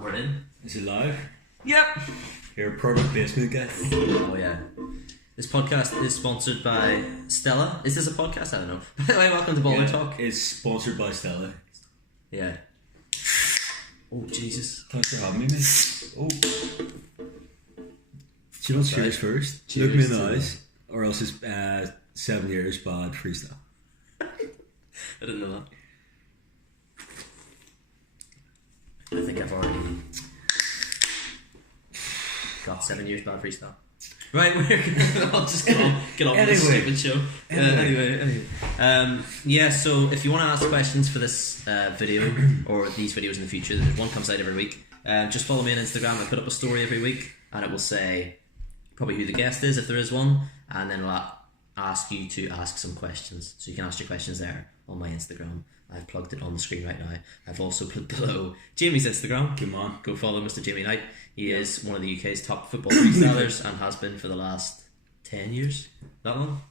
And we're in. Is it live? Yep. Here, product placement, guys. Oh yeah. This podcast is sponsored by Stella. Is this a podcast? I don't know. By the way, welcome to Baller Talk. It's sponsored by Stella. Yeah. Oh Jesus! Thanks for having me, mate. Oh. Do you not cheers first? Cheers. Look me in the eyes, or else it's 7 years bad freestyle. I didn't know that. I think I've already got 7 years bad freestyle. Right, we're gonna I'll just get on with this stupid show. Anyway. Yeah, so if you want to ask questions for this video or these videos in the future, one comes out every week. Just follow me on Instagram. I put up a story every week, and it will say probably who the guest is if there is one, and then I'll ask you to ask some questions. So you can ask your questions there on my Instagram. I've plugged it on the screen right now. I've also put below Jamie's Instagram. Come on. Go follow Mr. Jamie Knight. He is one of the UK's top football freestylers and has been for the last 10 years. That long?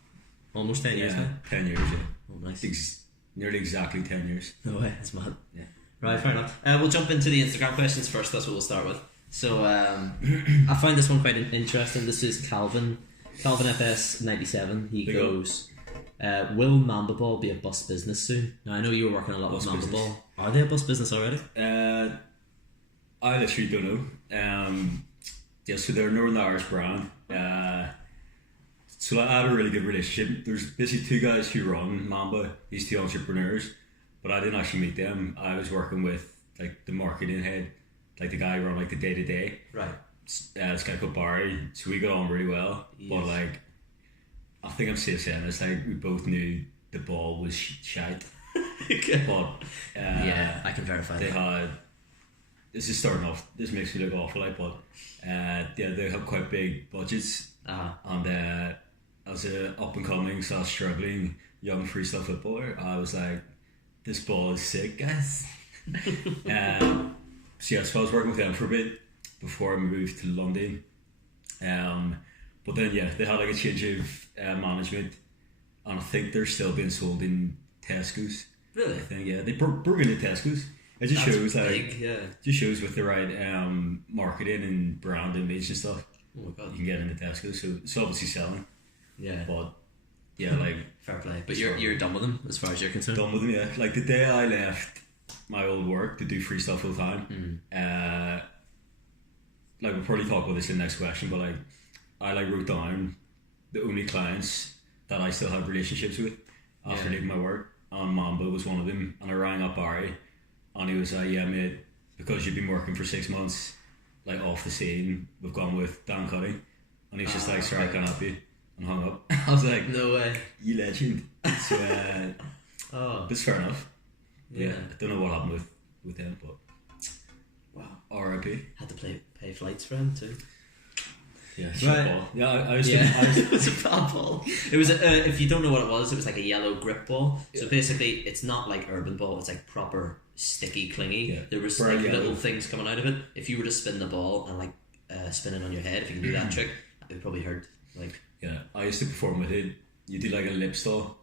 Almost 10 years now? 10 years, yeah. Oh, nice. Nearly exactly 10 years. No way, that's mad. Yeah. Right, fair enough. We'll jump into the Instagram questions first. That's what we'll start with. So, I find this one quite interesting. This is Calvin FS97. He goes... will Mamba Ball be a bus business soon? Now I know you were working a lot with Mamba Ball. Are they a bus business already? I literally don't know. Yeah, so they're a Northern Irish brand. So I had a really good relationship. There's basically two guys who run Mamba, these two entrepreneurs, but I didn't actually meet them. I was working with like the marketing head, like the guy who run like the day to day. Right. This guy called Barry. So we got on really well, yes. But like. I think I'm safe saying this, like we both knew the ball was shite. Okay. But yeah, I can verify they that. had, this is starting off, this makes me look awful, like, but yeah, they have quite big budgets. And as an up and coming / struggling young freestyle footballer, I was like, this ball is sick, guys. So yeah, so I was working with them for a bit before I moved to London. But then yeah, they had like a change of management, and I think they're still being sold in Tesco's. Really? I think yeah, they broke into Tesco's. It just That's shows big, like yeah. Just shows with the right marketing and brand image and stuff. Oh my god, you can get into Tesco's, so it's obviously selling. Yeah, but yeah, like fair play. But you're done with them as far as you're concerned. Done with them, yeah. Like the day I left my old work to do freestyle full time, like we'll probably talk about this in the next question, but like. I like wrote down the only clients that I still have relationships with after leaving my work, and Mamba was one of them. And I rang up Barry, and he was like, "Yeah, mate, because you've been working for 6 months, like off the scene, we've gone with Dan Cuddy." And he's just like, "Sorry, I can't help you," and hung up. I was like, "No way, you legend." So, that's fair enough. Yeah, I don't know what happened with him, but wow, R.I.P. Had to pay flights for him too. Yeah, right. Ball. Yeah, I was it was a bad ball. It was if you don't know what it was like a yellow grip ball. So basically, it's not like urban ball. It's like proper sticky, clingy. Yeah. There was like little things coming out of it. If you were to spin the ball and like spin it on your head, if you can do that trick, it would probably hurt. Like yeah, I used to perform with it. You do like a lip stall,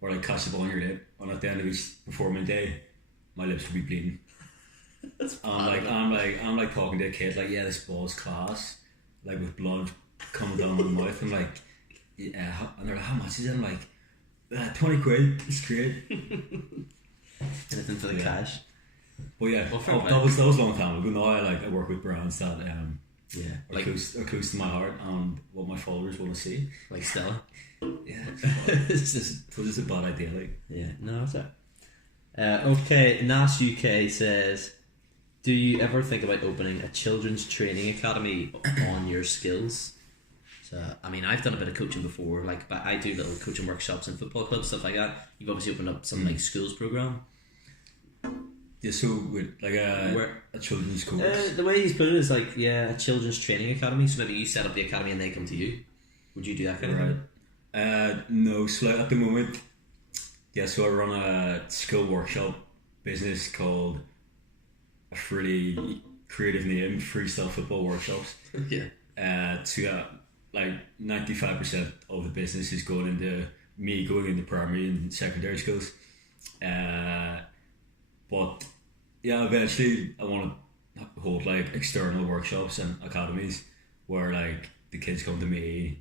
or like catch the ball on your lip, and at the end of each performing day, my lips would be bleeding. I'm like talking to a kid like, yeah, this ball's class. Like with blood coming down my mouth. I'm like, yeah, and they're like, how much is it? I'm like, 20 quid, it's great. Anything for the cash. Well, yeah, that was a long time ago. Now I work with brands that are close to my heart and what my followers want to see. Like Stella. Yeah, it's just a bad idea. Like, yeah, no, that's it. Okay, Nash UK says, do you ever think about opening a children's training academy on your skills? So, I mean, I've done a bit of coaching before, but I do little coaching workshops in football clubs, stuff like that. You've obviously opened up some schools program. Yeah, so with a children's course. The way he's put it is a children's training academy. So maybe you set up the academy and they come to you. Would you do that kind of thing? No, so at the moment, so I run a school workshop business called. A really creative name, Freestyle Football Workshops. Yeah. So like 95% of the business is going into me going into primary and secondary schools. But yeah, eventually I want to hold like external workshops and academies where like the kids come to me,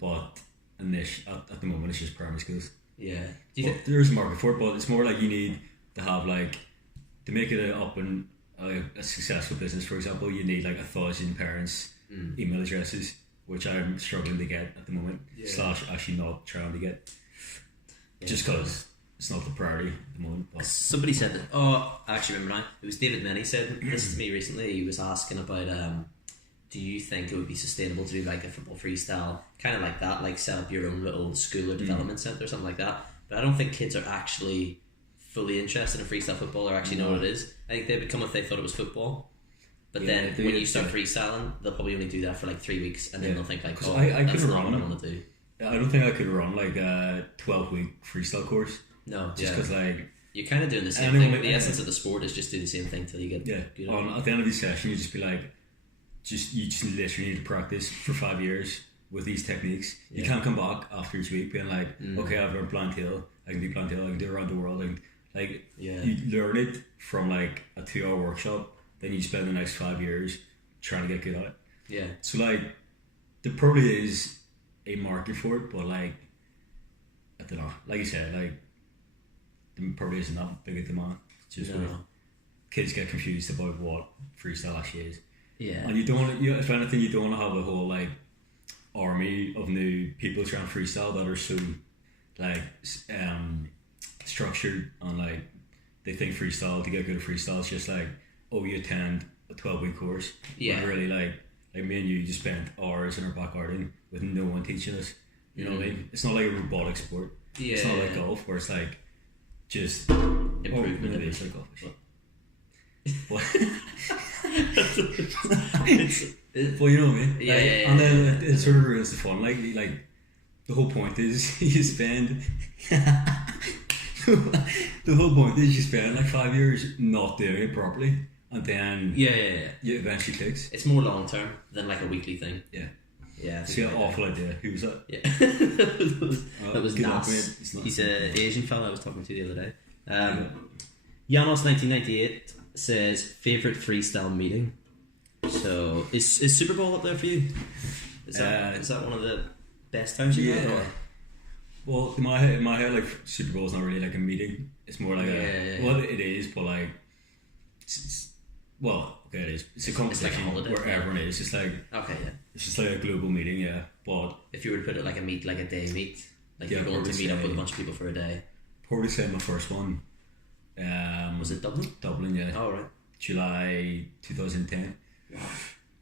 but at the moment it's just primary schools. Yeah. There's a market for it, but it's more like you need to have like, to make it a successful business, for example, you need like 1,000 parents' email addresses, which I'm struggling to get at the moment, / actually not trying to get, just because it's not the priority at the moment. But somebody said that, I actually remember now, it was David Menny said this to me recently. He was asking about do you think it would be sustainable to do like a football freestyle, kind of like that, like set up your own little school or development centre or something like that? But I don't think kids are actually fully interested in freestyle football or actually know what it is. I think they'd become if they thought it was football. But then when you start freestyling, they'll probably only do that for like 3 weeks, and then they'll think like, that's not what I want to do. I don't think I could run like a 12-week freestyle course. No, just because like you're kind of doing the same thing. The essence of the sport is just do the same thing till you get good. At the end of the session, you just be like, you just literally need to practice for 5 years with these techniques. You can't come back after each week being like, okay, I've learned blind tail, I can do blind tail, I can do around the world, and like you learn it from like a 2-hour workshop, then you spend the next 5 years trying to get good at it. Yeah. So like there probably is a market for it, but like I don't know. Like you said, like there probably isn't that big a demand. Just kids get confused about what freestyle actually is. Yeah. And you don't want to, if anything, you don't want to have a whole like army of new people trying to freestyle that are so like structured, and like they think freestyle, to get good at freestyle, it's just like, oh, you attend a 12-week course. Yeah. But really like me and you just spent hours in our back garden with no one teaching us. You know what I mean? It's not like a robotic sport. Yeah. It's not like golf where it's like just improvement. Maybe it's like golf. But you know what I mean? Yeah, and then it sort of ruins the fun. Like the whole point is you spend the whole point is you spend like 5 years not doing it properly, and then it eventually clicks. It's more long term than like a weekly thing. Yeah, it's an awful idea. Who was that? Yeah. that was Nas. He's an Asian fella I was talking to the other day. Janos1998 says favourite freestyle meeting. So is Super Bowl up there for you? Is that one of the best times you had? Or? Well, in my head, like Super Bowl is not really like a meeting. It's more like well, it is, but like it is. It's a competition, it's like a holiday, where everyone is. It's like it's just like a global meeting, But if you were to put it like a day meet, like you're going to meet up with a bunch of people for a day. Probably say my first one. Was it Dublin? Dublin, yeah. Oh right. July 2010.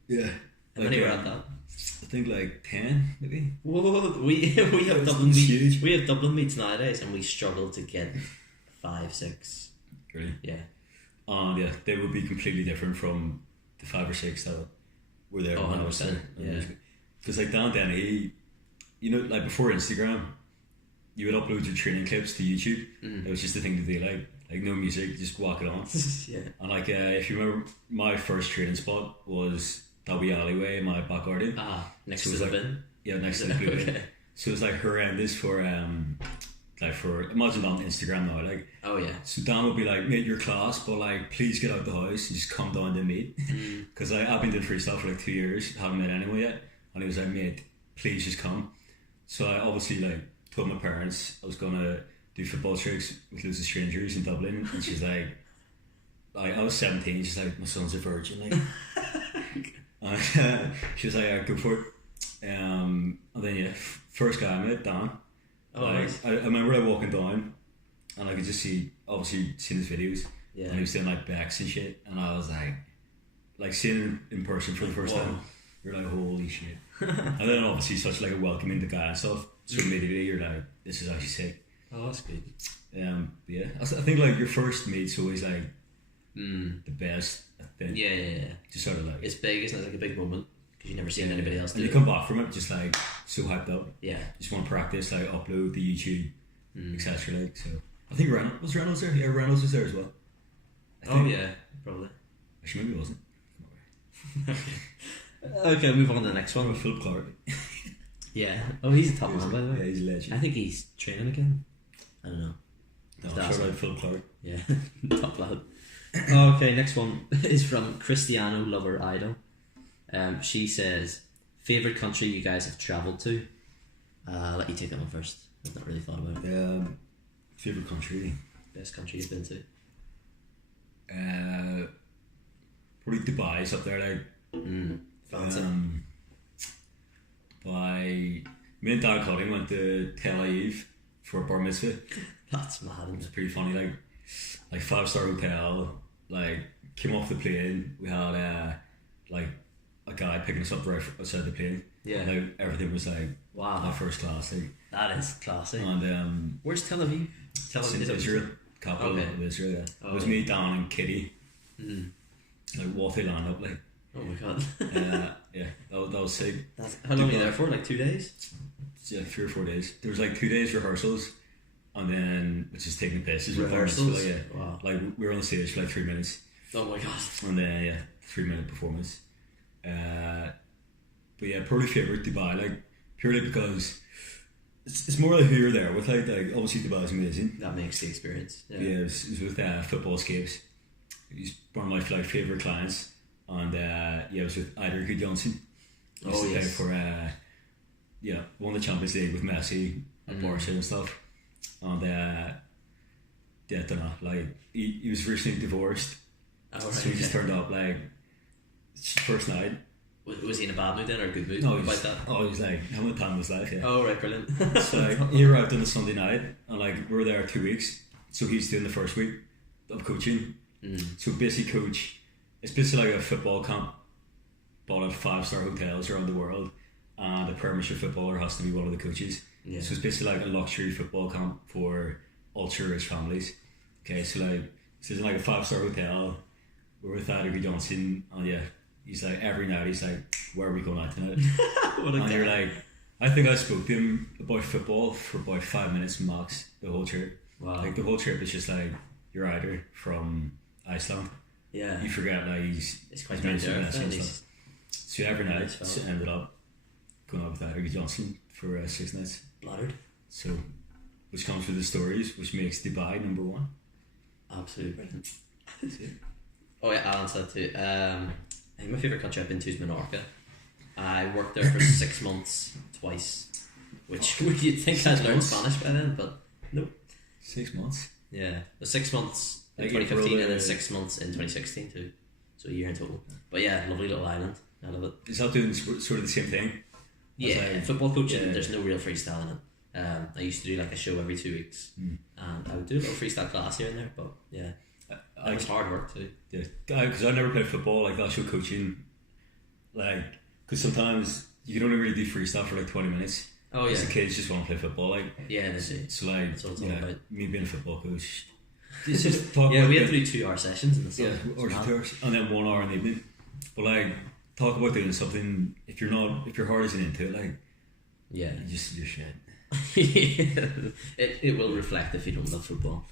Yeah. How many were at that? I think like 10 maybe. Whoa, we have Dublin meets. We have Dublin meets nowadays, and we struggle to get 5, 6. Really? Yeah. And they would be completely different from the 5 or 6 that were there. 100%. Yeah. Because like Dan Denny, you know, like before Instagram, you would upload your training clips to YouTube. It was just the thing to do, like no music, just whack it on. Yeah. And like if you remember, my first training spot was that wee alleyway in my back garden. Next to the bin. Yeah, next to the blue bin. So it was like horrendous for imagine that on Instagram now, like. Oh yeah. So Dan would be like, mate, your class, but like, please get out the house and just come down to meet. Because I've been doing freestyle for like 2 years, haven't met anyone yet, and he was like, mate, please just come. So I obviously like told my parents I was gonna do football tricks with loads of strangers in Dublin, and she's like I was 17, she's like, my son's a virgin, like. And she was like, go for it. And then first guy I met, Dan. I remember walking down, and I could just see, obviously seen his videos, and he was doing like backs and shit, and I was like seeing him in person for the first time, you're like, holy shit. And then obviously such like a welcoming the guy and stuff, so immediately you're like, this is actually sick. Oh, that's good. Yeah, I think like your first meet's always like the best, I think. Yeah. Just sort of like, it's big, isn't it? It's like a big moment because you've never seen anybody else do and it. you come back from it just like so hyped up. Yeah. Just want to practice, like upload the YouTube, etc. Like, so I think Reynolds there? Yeah, Reynolds was there as well. Oh yeah, probably. Actually, maybe he wasn't. Okay, move on to the next one. Philip Clark. Yeah. Oh, he's a top man, by the way. Yeah, he's a legend. I think he's training again. I don't know. No, I'm sure about Philip Clark. Yeah, top lad. Okay, next one is from Cristiano Lover Idol. She says, favourite country you guys have travelled to? I'll let you take that one first. I've not really thought about it. Favourite country? Best country you've been to? Probably Dubai's up there, like. Fancy. Me and Dad Cutting went to Tel Aviv for a bar mitzvah. That's mad. It was pretty funny, like 5-star hotel. Like, came off the plane, we had like a guy picking us up right outside the plane. Yeah. Like, everything was like, wow, like first class. Like, that is classy. And where's Tel Aviv? It's in Israel, capital of Israel. Yeah. Oh, it was me, Dan, and Kitty. Like, what they lined up like. Oh my god. Yeah, that was sick. How long were you there for? Like 2 days? Yeah, 3 or 4 days. There was like 2 days rehearsals, and then which is taking the piss. Rehearsals? Yeah. Wow. Like, we were on the stage for like 3 minutes. Oh my god. And then 3-minute performance. But yeah, probably favourite Dubai, like purely because it's more like who you're there with. Like obviously Dubai's amazing. That makes the experience. Yeah, it was with Football Escapes. He's one of my favourite clients, and it was with Eidur Gudjohnsen. Oh yes. For won the Champions League with Messi and Barca and stuff, and I don't know, like he was recently divorced. Oh, right, so he just turned up like first night. Was he in a bad mood then or a good mood? No, about that? He was like having the time of his life. Yeah. Oh right, brilliant. So like, he arrived on a Sunday night, and like we were there 2 weeks. So he's doing the first week of coaching. So basically, it's basically like a football camp, but at 5-star hotels around the world, and a Premiership footballer has to be one of the coaches. Yeah. So it's basically like a luxury football camp for ultra rich families. Okay, so like it's in like a 5-star hotel. We're with Eidur Gudjohnsen, and he's like every night he's like, where are we going out tonight? What a and guy. you're like, I think I spoke to him about football for about 5 minutes max the whole trip. Wow. Like the whole trip is just like, you're Eidur from Iceland. Yeah. You forget like it's quite down to earth. So every night ended up going out with Eidur Gudjohnsen for 6 nights. Bladdered. So, which comes with the stories, which makes Dubai number 1. Absolutely brilliant. Oh yeah, I'll answer that too. I think my favourite country I've been to is Menorca. I worked there for 6 months twice, which you'd think I'd learned Spanish by then, but nope. 6 months? Yeah, the 6 months in 2015 and then 6 months in 2016 too. So a year in total. But yeah, lovely little island. I love it. Is that doing sort of the same thing? Yeah, football coaching, there's no real freestyle in it. I used to do like a show every 2 weeks, and I would do a little freestyle class here and there, but yeah. It was hard work too. Yeah, because I never played football, like actual coaching, like, because sometimes you can only really do freestyle for like 20 minutes. Oh yeah. The kids just want to play football, like. Yeah, they do. So like, that's what it's all about. Me being a football coach. It's just talk we had to do 2 hour sessions in the summer. Yeah, or 2 hours, and then 1 hour in the evening. But like, talk about doing something, if your heart isn't into it, like, yeah, you're shit. it will reflect if you don't love football,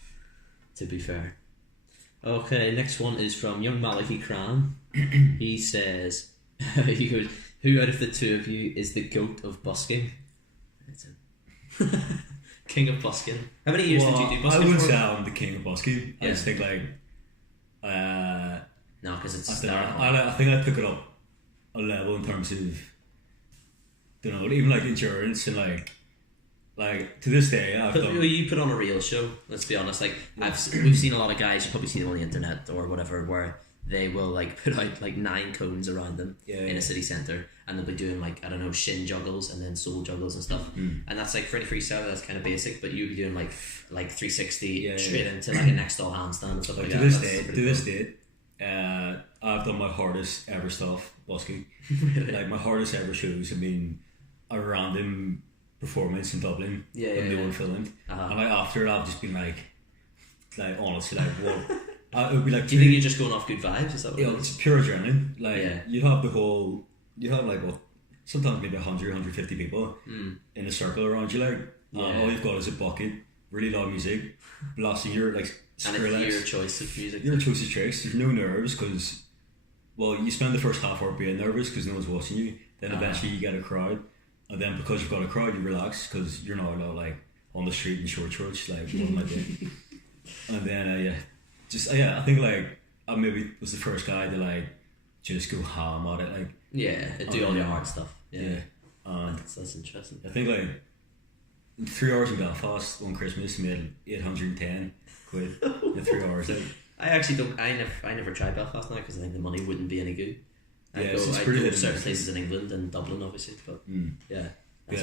to be fair. Okay, next one is from young Malachi Cran. He says, he goes, who out of the two of you is the goat of busking? It's king of busking. How many years did you do busking I would for? say I'm the king of busking. Yeah. I just think like no, because it's I think I took it up a level in terms of, you know, even like endurance and like to this day you put on a real show, let's be honest. Like we've seen a lot of guys, you probably see them on the internet or whatever, where they will like put out like 9 cones around them in a city centre, and they'll be doing like, I don't know, shin juggles and then soul juggles and stuff, and that's like for any freestyle that's kind of basic, but you'd be doing like 360 straight into like a next all handstand and stuff like that. To this day I've done my hardest ever stuff busking. Really? Like my hardest ever shows have been a random performance in Dublin when they were filmed, and like after it I've just been like honestly like what. It would be like, do you think you're just going off good vibes? Is that what it is? It's pure adrenaline. Like you have like sometimes maybe 100, 150 people in a circle around you, like, and all you've got is a bucket, really loud music, blasting your like and it's your choice of music. Your choice of tricks. There's no nerves because, well, you spend the first half hour being nervous because no one's watching you. Then eventually you get a crowd, and then because you've got a crowd, you relax because you're not allowed like on the street in short shorts like what am I doing? And then I think like I maybe was the first guy to like just go ham at it, like do all your hard stuff. Yeah. And That's interesting. I think like in 3 hours in Belfast one Christmas made 810 quid in 3 hours. Like, I actually don't. I never tried Belfast now because I think the money wouldn't be any good. I go to certain places in England and Dublin, obviously, but yeah.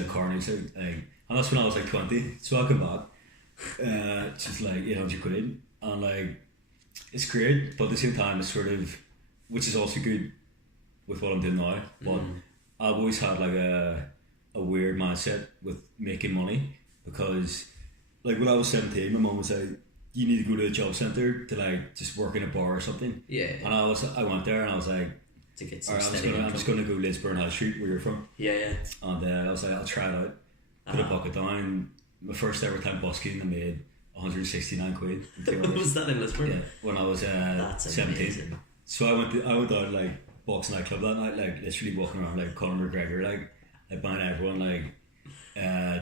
Carnage, and that's when I was like 20. So I come back, just like 800 quid, and like it's great, but at the same time, it's sort of, which is also good with what I'm doing now. But I've always had like a weird mindset with making money, because like when I was 17, my mum was like, you need to go to a job centre to like just work in a bar or something. Yeah. And I went there and I was like, to get some I'm just gonna go Lisburn High Street where you're from. Yeah. And I was like, I'll try it out. Put a bucket down. My first ever time busking, I made 169 quid in 2 hours. Was that in Lisburn? Yeah, when I was 17. Amazing. So I went down like box nightclub that night, like literally walking around like Conor McGregor, like buying everyone like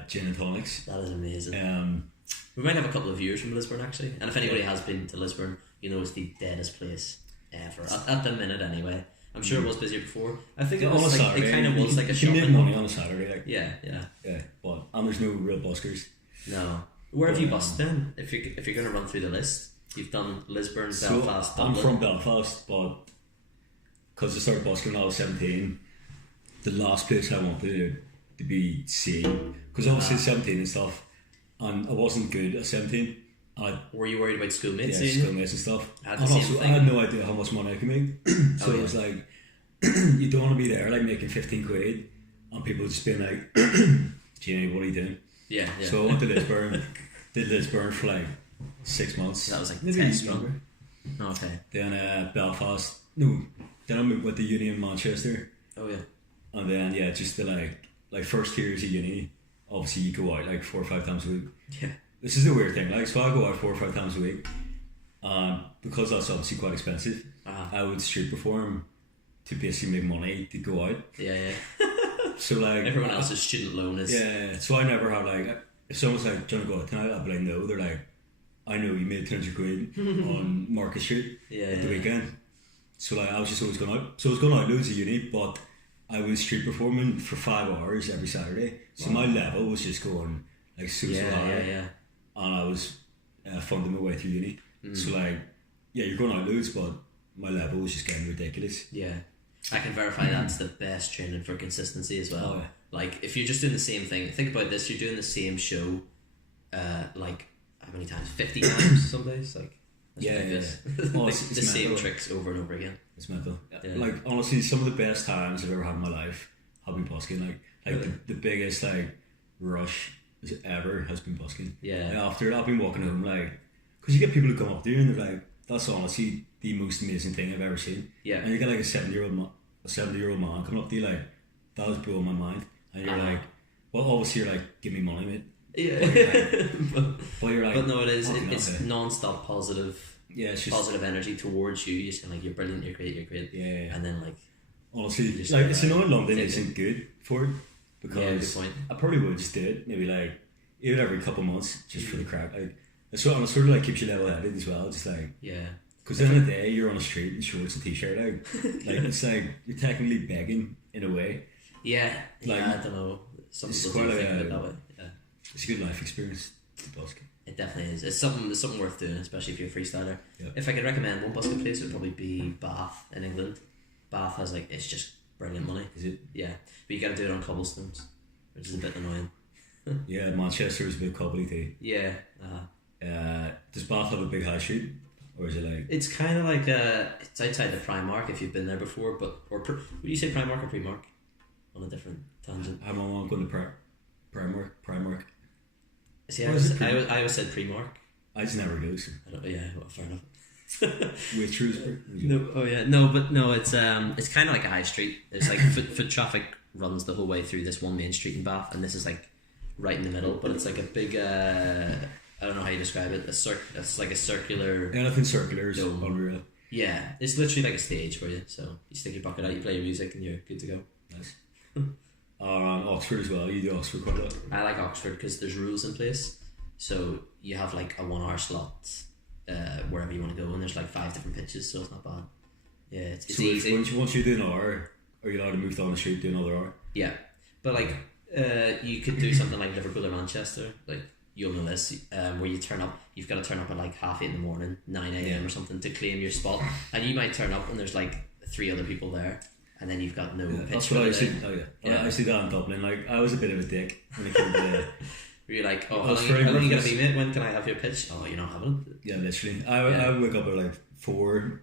gin and tonics. That is amazing. We might have a couple of viewers from Lisburn actually, and if anybody has been to Lisburn, you know it's the deadest place ever at the minute anyway. I'm sure it was busier before. I think it was like Saturday, it kind of was like a shopping. You make money on a Saturday, like yeah. But there's no real buskers. No. Where have you busked then? If you're gonna run through the list, you've done Lisburn, Belfast, Dublin. I'm from Belfast, but because I started busking when I was 17, the last place I wanted to be seen, because obviously 17 and stuff, and I wasn't good at 17. Were you worried about schoolmates? Yeah, schoolmates and stuff. And also, I had no idea how much money I could make. So it was like, you don't want to be there like making 15 quid and people just being like, Jamie, what are you doing? Yeah. So I went to Lisburn, did Lisburn for like 6 months. That was like maybe 10 longer. Okay. Then Belfast. No, then I moved with the uni in Manchester. Oh yeah. And then just the like first years of uni, obviously you go out like 4 or 5 times a week. Yeah. This is the weird thing, like, so I go out 4 or 5 times a week, and because that's obviously quite expensive, I would street perform to basically make money to go out. Yeah. So like everyone else's student loan is. Yeah, so I never had like, if someone's like, do you want to go out tonight? I'd be like, no. They're like, I know you made 200 quid on Market Street at the weekend. So like I was just always going out. So I was going out loads of uni, but I was street performing for 5 hours every Saturday. So my level was just going like so high. Yeah. And I was funding my way through uni. So like, you're going out loads, but my level was just getting ridiculous. Yeah, I can verify that's the best training for consistency as well. Like if you're just doing the same thing, think about this: you're doing the same show, like how many times? 50 times some days. Like ridiculous. Oh, it's the same tricks over and over again. It's mental. Like honestly, some of the best times I've ever had in my life have been busking. Like the biggest like rush ever has been busking. Yeah. After I've been walking home, like, because you get people who come up to you and they're like, that's honestly the most amazing thing I've ever seen. Yeah. And you get like a 70-year-old man coming up to you like, that was blowing my mind. And you're like, well, obviously you're like, give me money, mate. Yeah. But you're like, but no, it's non-stop positive. Yeah, it's just positive energy towards you. You're saying like, you're brilliant, you're great. Yeah. And then like, honestly, like it's annoying London isn't good for it. Because good point. I probably would just do it maybe like even every couple of months just for the crack. Like it's sort of like keeps you level headed as well. Just like because at the end of the day you're on the street in shorts and t-shirt like it's like you're technically begging in a way. Yeah, like I don't know. Some people don't think of it that way. Yeah, it's a good life experience. The busking. It definitely is. It's something worth doing, especially if you're a freestyler. Yeah. If I could recommend one busking place, it would probably be Bath in England. Bath has like it's just brilliant money. Is it? Yeah, but you got to do it on cobblestones, which is a bit annoying. Yeah, Manchester is a bit cobbly too. Yeah. Does Bath have a big high street, or is it like? It's kind of like it's outside the Primark if you've been there before, but would you say Primark or Primark? On a different tangent. I'm going to Primark. See, I always said Primark. I just never go. So. Well, fair enough. No, it's kind of like a high street. It's like foot traffic runs the whole way through this one main street in Bath, and this is like right in the middle. But it's like a big I don't know how you describe it. It's like a circular. Anything circular is unreal. Yeah, it's literally like a stage for you. So you stick your bucket out, you play your music, and you're good to go. Nice. Oxford as well. You do Oxford quite a lot. I like Oxford because there's rules in place. So you have like a 1 hour slot. wherever you want to go, and there's like 5 different pitches, so it's not bad. Yeah, it's so easy. Once you do an hour, are you allowed to move down the street, do another hour? Yeah, but like you could do something like Liverpool or Manchester, like you'll know this, where you turn up, you've got to turn up at like 8:30 in the morning, 9 a.m. or something to claim your spot, and you might turn up and there's like 3 other people there, and then you've got no pitch. That's what I see. I see that in Dublin. Like I was a bit of a dick when it came to the. You're like, oh, how long are you gonna be, mate? When can I have your pitch? Oh, you're not having it. Yeah, literally. I wake up at like 4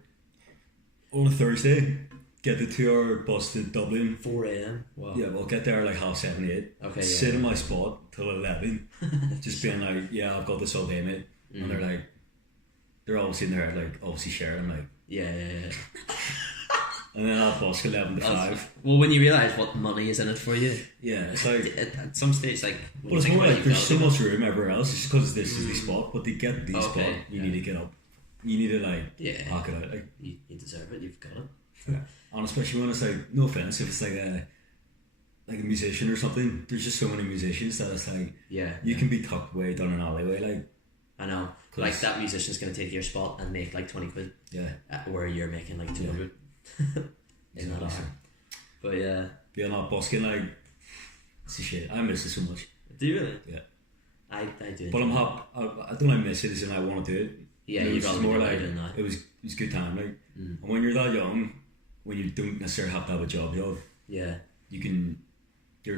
on a Thursday, get the 2-hour bus to Dublin. 4 a.m. Wow. Yeah, we'll get there like 7:30, 8. Okay. Sit in my spot till 11, just being like, yeah, I've got this all day, mate. And they're like, they're obviously in there, like obviously sharing. I'm like, yeah. And then I'll busk 11 to 5. Well, when you realise what money is in it for you, yeah, it's like at some stage, like, well, it's more like there's so much room everywhere else. It's just because this is the spot, but to get the spot, you need to get up. You need to like knock it out. Like you deserve it. You've got it. Yeah. And especially when it's like, no offense, if it's like a musician or something, there's just so many musicians that it's like you can be tucked way down an alleyway, like. I know, like that musician's gonna take your spot and make like 20 quid. Yeah. Where you're making like 200. In that hour. But yeah, not busking, like it's a shit. I miss it so much. Do you really? Yeah. I do. But I'm happy. I don't like miss it as in I want to do it. Yeah, it was more like doing that. it was a good time, like and when you're that young, when you don't necessarily have to have a job, you're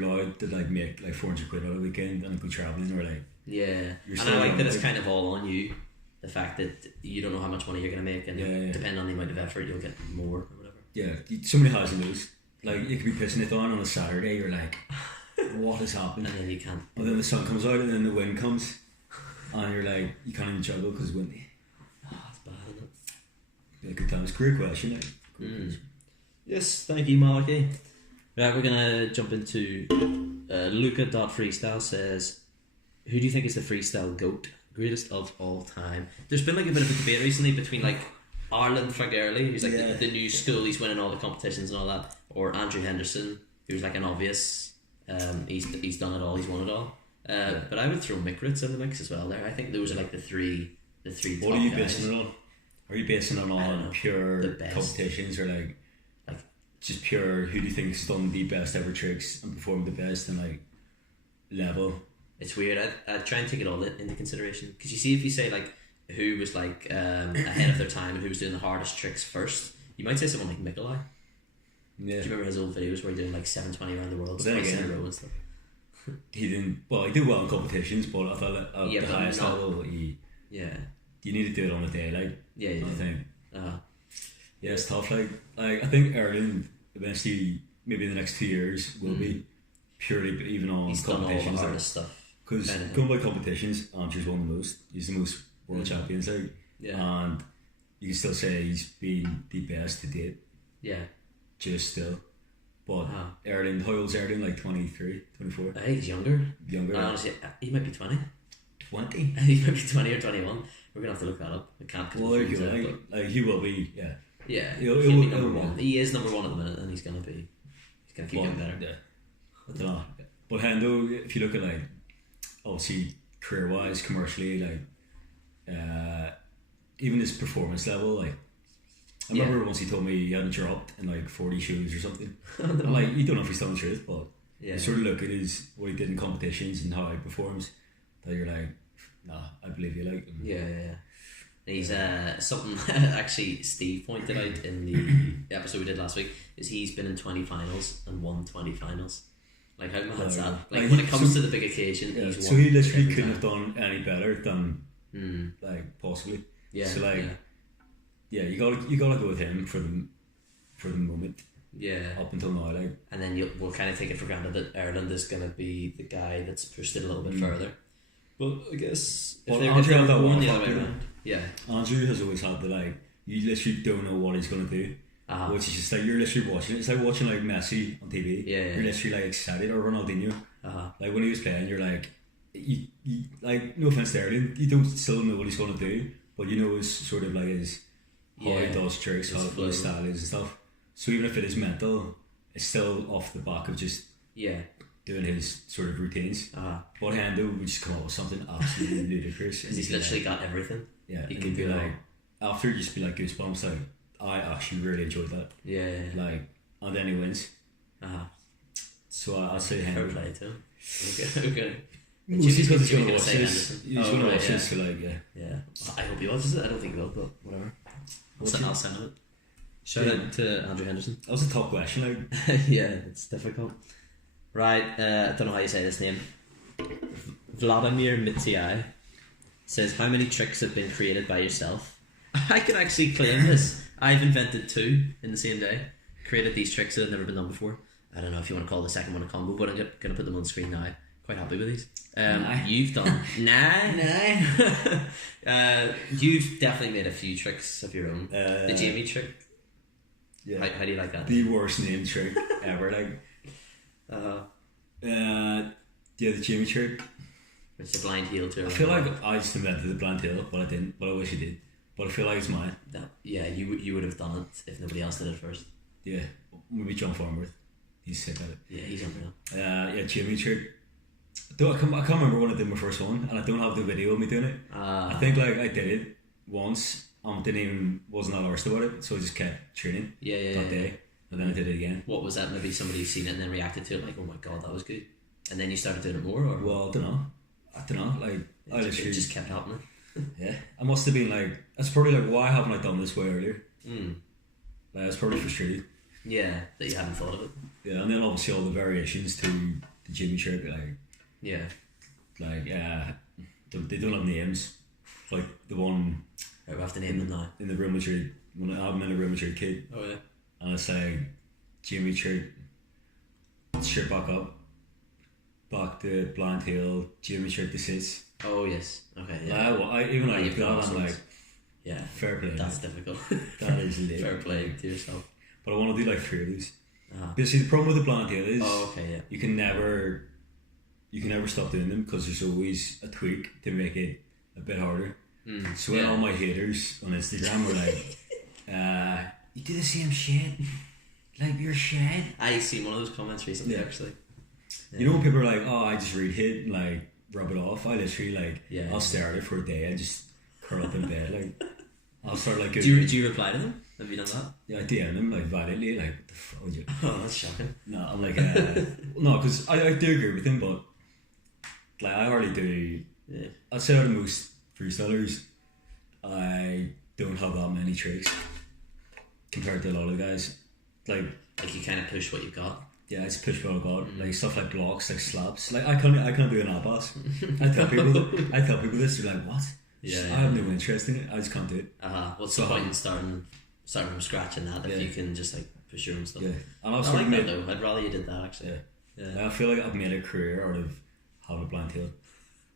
allowed to like make like 400 quid on a weekend and go travelling or like and I like that it's kind of all on you. The fact that you don't know how much money you're going to make, and depending on the amount of effort, you'll get more or whatever. Yeah, so many highs and lows. Like you could be pissing it on a Saturday, you're like, what has happened? And then you can't. And then the sun comes out, and then the wind comes, and you're like, you can't even juggle because it's windy. Oh, it's bad, isn't it? Yeah, good times. Great question. Like. Question. Yes, thank you, Marky. Right, we're gonna jump into Luca.freestyle says, who do you think is the freestyle GOAT? Greatest of all time. There's been like a bit of a debate recently between like Arlen Fagerli, who's like the new school, he's winning all the competitions and all that, or Andrew Henderson, who's like an obvious, he's done it all, he's won it all. But I would throw Mick Ritz in the mix as well there. I think those are like the three what top are you guys. basing it on? Are you basing it on pure competitions, or like just pure who do you think's done the best ever tricks and performed the best and like level? It's weird. I'd try and take it all into consideration, because you see, if you say like who was like ahead of their time and who was doing the hardest tricks first, you might say someone like Mikolai. Yeah. Do you remember his old videos where he doing like 720 around the world twice in a row and stuff? He didn't. Well, he did well in competitions, but I thought at the highest level, you need to do it on a day, like I think. Yeah, it's tough. Like I think Ireland eventually, maybe in the next 2 years, will be purely even on he's competitions. Done all the hardest stuff. Because going by competitions, Andrew's won the most. He's the most world champions out. Yeah. And you can still say he's been the best to date. Yeah. Just still. But Ireland, how old's Ireland? Like 23, 24? I think he's younger. Honestly, he might be 20. 20? He might be 20 or 21. We're going to have to look that up. I can't. Well, there you go. Like, he will be, Yeah, he'll be number one. He is number one at the minute, and he's going to keep getting better. Yeah. I don't know. But Hendo, if you look at like, obviously career wise, commercially, like even his performance level, like I remember once he told me he hadn't dropped in like 40 shows or something. And, like, you don't know if he's telling the truth, but you sort of look at what he did in competitions and how he performs, that you're like, nah, I believe you, like. He's something actually Steve pointed out in the episode we did last week, is he's been in 20 finals and won 20 finals. Like, how mad is that? Like when it comes to the big occasion, he's won. So he literally couldn't have done any better than like possibly. Yeah. So like you gotta go with him for the moment. Yeah. Up until now, like. And then we'll kind of take it for granted that Ireland is gonna be the guy that's pushed it a little bit further. But I guess if they're going the other way around. Yeah. Andrew has always had the like, you literally don't know what he's gonna do. Which is just like, you're literally watching it. It's like watching like Messi on TV. You're literally like excited, or Ronaldinho. Like when he was playing, you're like, you like, no offense to Ireland, you don't still know what he's gonna do, but you know his sort of like his how he does tricks, how his style is and stuff. So even if it is mental, it's still off the back of just doing his sort of routines. But Hendo would just come up with something absolutely ludicrous. Because he's literally got everything. Yeah, You and can you'd be do like, after you just be like goosebumps, like, I actually really enjoyed that. Yeah. Like, and then he wins. So I'll say Fair Henry. play to him. Okay. Well, because he's going to watch say this. Henderson. He's going to watch this, so like, yeah. Yeah. I hope he watches it. I don't think he will, but whatever. I'll send it. Shout out to Andrew Henderson. That was a tough question, like. Yeah, it's difficult. Right, I don't know how you say this name. Vladimir Mitiai says, how many tricks have been created by yourself? I can actually claim this. I've invented 2 in the same day. Created these tricks that have never been done before. I don't know if you want to call the second one a combo, but I'm going to put them on the screen now. Quite happy with these. You've done... You've definitely made a few tricks of your own. The Jamie trick. Yeah. How do you like that? The worst name trick ever, like. Yeah, the Jamie trick. It's a blind heel too. I feel like I just invented the blind heel, but I didn't. But I wish I did. But I feel like it's mine. Yeah, you would have done it if nobody else did it first. Yeah, maybe John Farnworth. He's sick at it. Yeah, he's unreal. Yeah, Jamie trick. Though I can't remember when I did my first one, and I don't have the video of me doing it. I think like I did it once. Wasn't that arsed about it, so I just kept training. That day, and then I did it again. What was that? Maybe somebody seen it and then reacted to it like, "Oh my god, that was good," and then you started doing it more, or well, I don't know. Like I literally just kept happening. Yeah, I must have been like, that's probably like, why haven't I done this way earlier? Like I was probably frustrated. Yeah, that you hadn't thought of it. Yeah, and then obviously all the variations to the Jimmy trick, yeah, they don't have names. Like the one. Right, we have to name them now. In the Real Madrid, when I'm in a Real Madrid kid. Oh yeah. And it's like Jimmy trick, shirt back up, back to blind heel, Jimmy trick to sits. Oh yes. Okay. Yeah. I look at that, I'm like, yeah, fair play. That's difficult. That is lit. Fair play to yourself. But I want to do like 3 of these. Because see, the problem with the blind heel is, you can never stop doing them because there's always a tweak to make it a bit harder. So when all my haters on Instagram were like, you do the same shit, like you're shit. I seen one of those comments recently actually. Yeah. You know when people are like, oh, I just read hit and like rub it off. I literally I'll stare at it for a day and just curl up in bed. Like I'll start like. Do you reply to them? Have you done that? Yeah, I DM them like violently. Like what the fuck would you? Oh, that's shocking. No, I'm like no, because I do agree with him, but like I already do. Yeah. I'd say out of most freestylers, I don't have that many tricks compared to a lot of the guys. Like you kind of push what you've got. Yeah, it's push what I've got. Like stuff like blocks, like slaps. Like I can't do an ab pass. I tell people this. They're like, what? Yeah. I have no interest in it. I just can't do it. What's the point in starting from scratch in that if you can just like push your own stuff? Yeah, and I like that though. I'd rather you did that actually. I feel like I've made a career out of having a blind heel.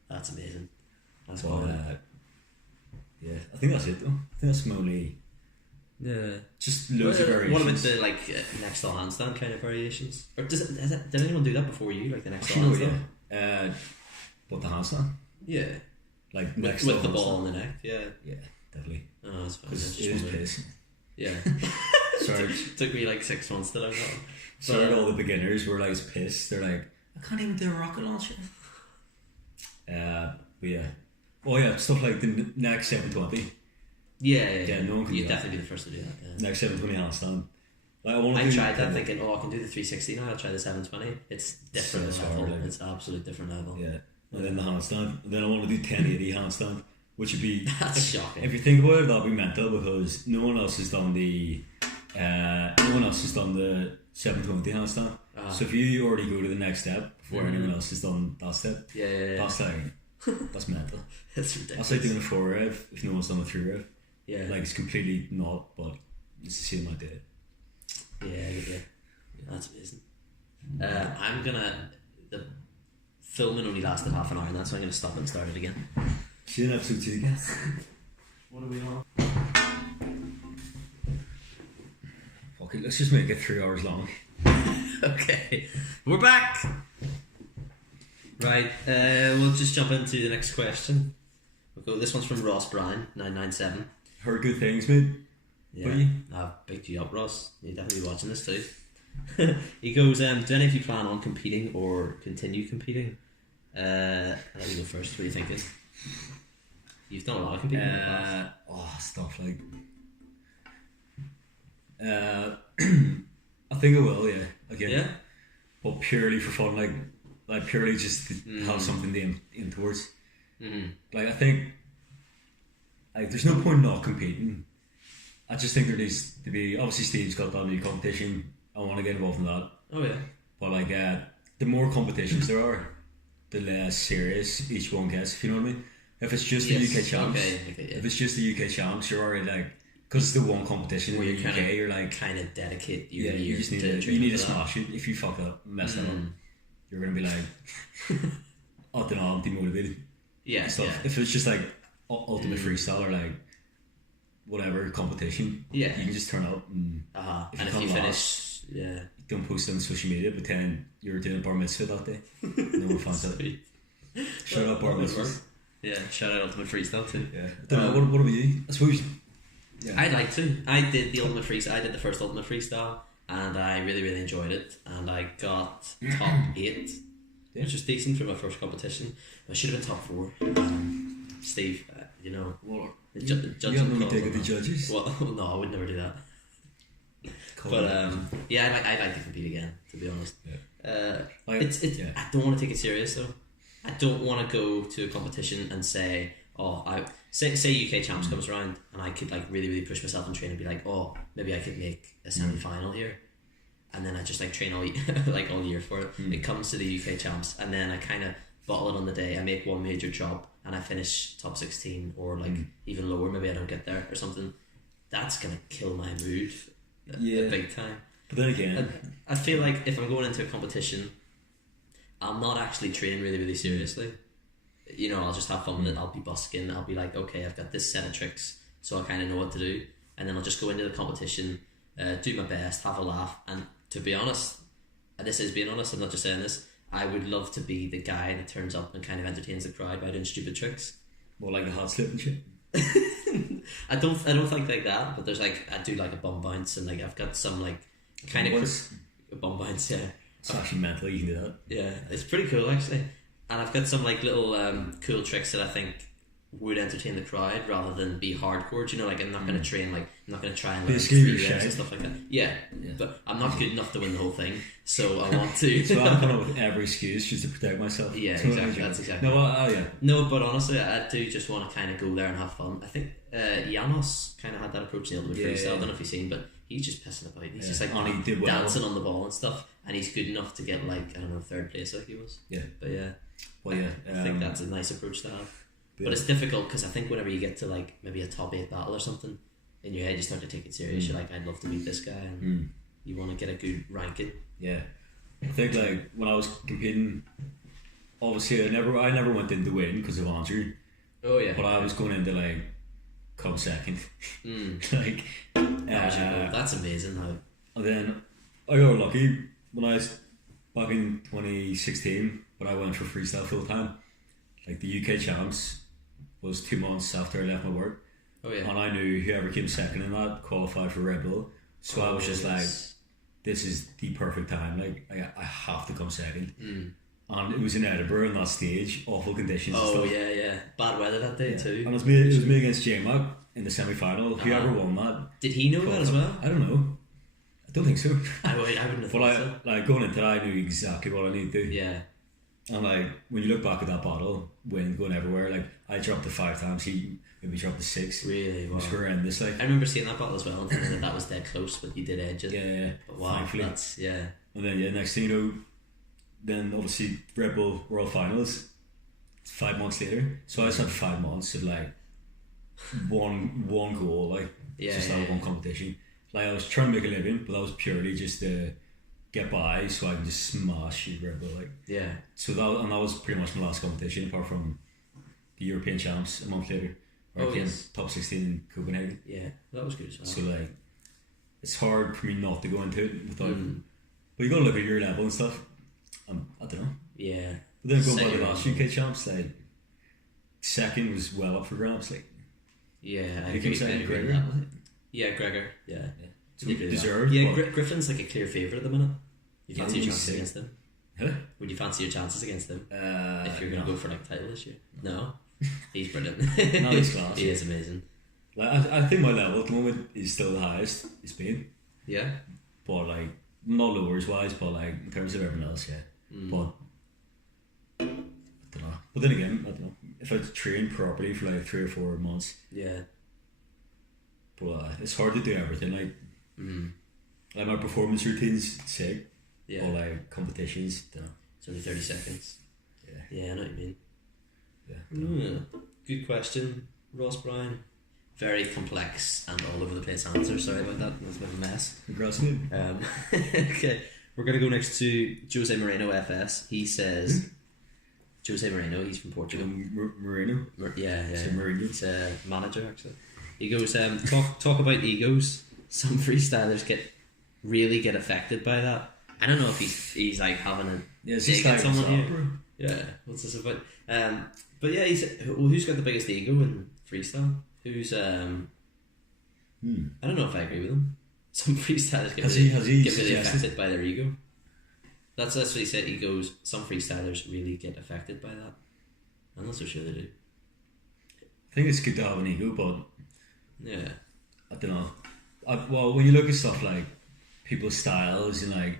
That's amazing. That's cool. Yeah, I think that's it though. I think that's my only. Yeah. Just loads of variations. What about the next stall handstand kind of variations? Or did anyone do that before you? Like the next stall handstand? Yeah. What, the handstand? Yeah. Like next with the ball on the neck. Yeah. Yeah, definitely. Oh, that's fine. Because it is piss. Yeah. Sorry. Took me like 6 months to learn that. Sorry, all the beginners were like pissed. They're like, I can't even do a rocket launcher. But yeah. Oh yeah, stuff like the next 720. Yeah, no one can. You'd definitely be the first to do that. Yeah. Next 720 handstand. Like I tried that thinking, I can do the 360 now. I'll try the 720. It's different level. It's absolute different level. Yeah, and then the handstand. And then I want to do 1080 handstand, which would be that's shocking. If you think about it, that'd be mental because no one else has done the 720 handstand. So if you already go to the next step before anyone else has done that step, that's like that's mental. That's ridiculous. That's like doing a 4 rev if no one's done a 3 rev. Yeah, like it's completely not, but it's the same idea. Yeah, that's amazing. The filming only lasted half an hour, and that's why I'm gonna stop and start it again. See you in episode 2 again. What are we on? Fuck it, let's just make it 3 hours long. Okay, we're back. Right, we'll just jump into the next question. We'll go. This one's from Ross Brown 997. Heard good things, mate. Yeah, I've picked you up, Ross. You're definitely watching this too. He goes, do any of you plan on competing or continue competing? Let me go first. What are you thinking? You've done a lot of competing in the past. Stuff like. I think I will, yeah. Again, Yeah. But purely for fun, like purely just to have something to aim towards. Like I think, like there's no point not competing. I just think there needs to be. Obviously, Steve's got that new competition. I want to get involved in that. Oh yeah. But like, the more competitions there are, the less serious each one gets. If you know what I mean. If it's just the UK champs, if it's just the UK champs, you're already like, because it's the one competition in the UK, you're like kind of dedicate your you years just to you need to smash it. If you fuck up, mess that up, you're gonna be like, I don't know, I'm demotivated. Yeah. Stuff. Yeah. If it's just like ultimate freestyle or like whatever competition, you can just turn up and if you finish, don't post it on social media, but then you're doing a bar mitzvah that day. No one finds out. Shout out bar mitzvahs. Yeah, shout out Ultimate Freestyle too. Yeah. What about you? I suppose. Yeah. I'd like to. I did the Ultimate Freestyle. I did the first Ultimate Freestyle, and I really, really enjoyed it. And I got top 8, which was decent for my first competition. I should have been top 4. Steve, you know, the judging call. Take the judges. Well, no, I would never do that. But I'd like to compete again. To be honest, I don't want to take it serious though. I don't want to go to a competition and say, say UK champs comes around and I could like really, really push myself and train and be like, maybe I could make a semi-final here, and then I just like train all year for it. It comes to the UK champs and then I kind of bottle it on the day. I make one major job and I finish top 16 or like even lower. Maybe I don't get there or something. That's gonna kill my mood, big time. But then again, I feel like if I'm going into a competition, I'll not actually train really, really seriously. You know, I'll just have fun with it. I'll be busking. I'll be like, okay, I've got this set of tricks, so I kind of know what to do. And then I'll just go into the competition, do my best, have a laugh. And to be honest, and this is being honest, I'm not just saying this, I would love to be the guy that turns up and kind of entertains the crowd by doing stupid tricks. More like a hot slip and shit. I don't think like that, but there's like, I do like a bum bounce, and like I've got some like kind of a bum bounce, yeah. It's actually mental, you can do that. Yeah, it's pretty cool actually. And I've got some like little cool tricks that I think would entertain the crowd rather than be hardcore. You know, like I'm not going to train, like I'm not going to try and learn 3 reps and stuff like that. Yeah, but I'm not good enough to win the whole thing, so I want to. So I'm coming up with every excuse just to protect myself. Yeah, exactly. That's exactly. No, No, but honestly, I do just want to kind of go there and have fun. I think Janos kind of had that approach in the Ultimate Freestyle. I don't know if you've seen, but he's just pissing about. He's just like dancing on the ball and stuff, and he's good enough to get like, I don't know, 3rd place like he was. Yeah, but yeah. Well, yeah, I think that's a nice approach to have. But it's difficult because I think whenever you get to like maybe a top 8 battle or something, in your head you start to take it serious. You're like, I'd love to beat this guy, and you want to get a good ranking. Yeah, I think like when I was competing, obviously I never went in to win because of injury. Oh yeah. But I was going into like come second. Like that's amazing how. And then I got lucky when I was back in 2016 when I went for freestyle full time. Like the UK champs was 2 months after I left my work. Oh yeah. And I knew whoever came second in that qualified for Red Bull. So I was just like, this is the perfect time. Like I have to come second. And it was in Edinburgh on that stage, awful conditions. and stuff. Yeah. Bad weather that day too. And it was me against J-Mac in the semi-final. Whoever won that. Did he know that as well? I don't know. I don't think so. I wouldn't have thought so. Like going into that, I knew exactly what I needed to do. Yeah. And like when you look back at that battle, wind going everywhere, like I dropped it 5 times, he maybe dropped it 6. Really? Wow. It was horrendous. Like I remember seeing that battle as well and thinking that was dead close, but you did edge it. Yeah. But wow, thankfully. that's And then next thing you know, then obviously Red Bull World Finals. 5 months later, so I just had 5 months of like one goal, like that one competition. Like I was trying to make a living, but that was purely just to get by, so I can just smash Red Bull. Like so that was pretty much my last competition, apart from the European champs a month later. Where I came top 16 in Copenhagen. Yeah, that was good as well. So like, it's hard for me not to go into it without. But you gotta look at your level and stuff. I don't know. Yeah. But then going by the last UK champs, like second was well up for grabs. Like yeah, I came second, Gregor. Yeah, Gregor. Yeah. So deserved. Yeah, Griffin's like a clear favourite at the minute. You fancy your chances against him? Huh? Would you fancy your chances against him if you're going to go for like title this year? No. He's brilliant. No, he's class. He is amazing. Like I think my level at the moment is still the highest it's been. Yeah. But like not lowers wise, but like in terms of everyone else, yeah. But I don't know. But then again, I don't know. If I train properly for like 3 or 4 months, yeah. But it's hard to do everything. Like my performance routine's sick. Yeah. Or like competitions, don't know. It's only 30 seconds. Yeah. Yeah, I know what you mean. Yeah. Good question, Ross Brown. Very complex and all over the place answer. Sorry about that. It was a bit of a mess. Congrats, mate. Okay, we're going to go next to Jose Moreno FS. He says, Jose Moreno, he's from Portugal. Moreno? Yeah. So Moreno. He's a manager, actually. He goes, talk about egos. Some freestylers really get affected by that. I don't know if he's like having a dig at someone here. Yeah, what's this about? But yeah, he said, who's got the biggest ego in freestyle? Who's I don't know if I agree with him. Some freestylers get really affected by their ego. That's what he said. He goes, some freestylers really get affected by that. I'm not so sure they do. I think it's good to have an ego, but yeah, I don't know. Well, when you look at stuff like people's styles and like,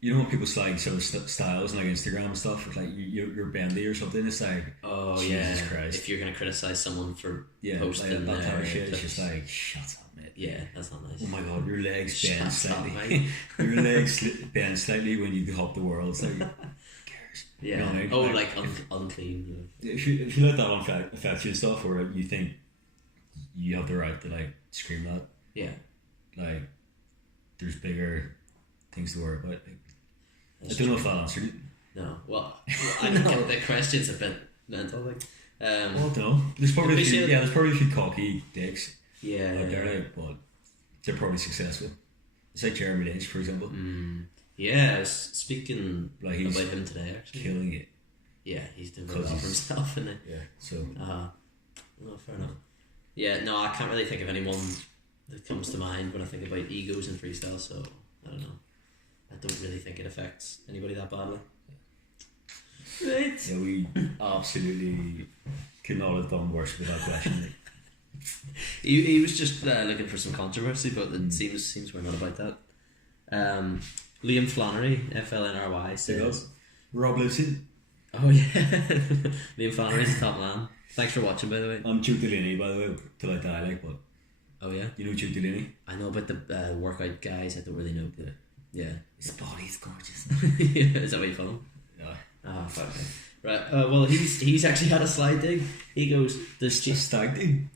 you know, when people's like sort of styles and like Instagram and stuff, like you're bendy or something, it's like, oh Jesus yeah, Christ. If you're gonna criticize someone for posting like that type of shit, it's just like, shut up, mate. Yeah, that's not nice. Oh my god, your legs bend slightly. Your legs bend slightly when you hop the world. It's like, who cares? Yeah. You know what I mean? Oh, like unclean. You know. If you let that affect you and stuff, or you think you have the right to like scream that, yeah, like there's bigger things to worry about. Like, I don't know if that answered it. No. Well, I don't get the question's a bit mental. Like, well, no. There's probably a few cocky dicks. Yeah. Out there, like, but they're probably successful. It's like Jeremy Lynch, for example. Yeah, I was speaking like he's about him today, actually. Killing it. Yeah, he's doing well for himself, isn't he? Yeah. So. No, fair enough. Yeah, no, I can't really think of anyone that comes to mind when I think about egos in freestyle. So I don't know. I don't really think it affects anybody that badly. Right. Yeah, we absolutely could not have done worse with that question. He was just looking for some controversy, but it seems we're not about that. Liam Flannery, FLNRY, says Rob Lucy. Oh yeah, Liam Flannery's the top man. Thanks for watching, by the way. I'm Joe Delaney, by the way, till I die, like, but. Oh yeah? You know Joe Delaney? I know about the workout guys, I don't really know. Yeah. His body's gorgeous. Yeah, is that what you follow? Yeah. Ah, fuck okay. Right, well, he's actually had a slide dig. He goes, does Jamie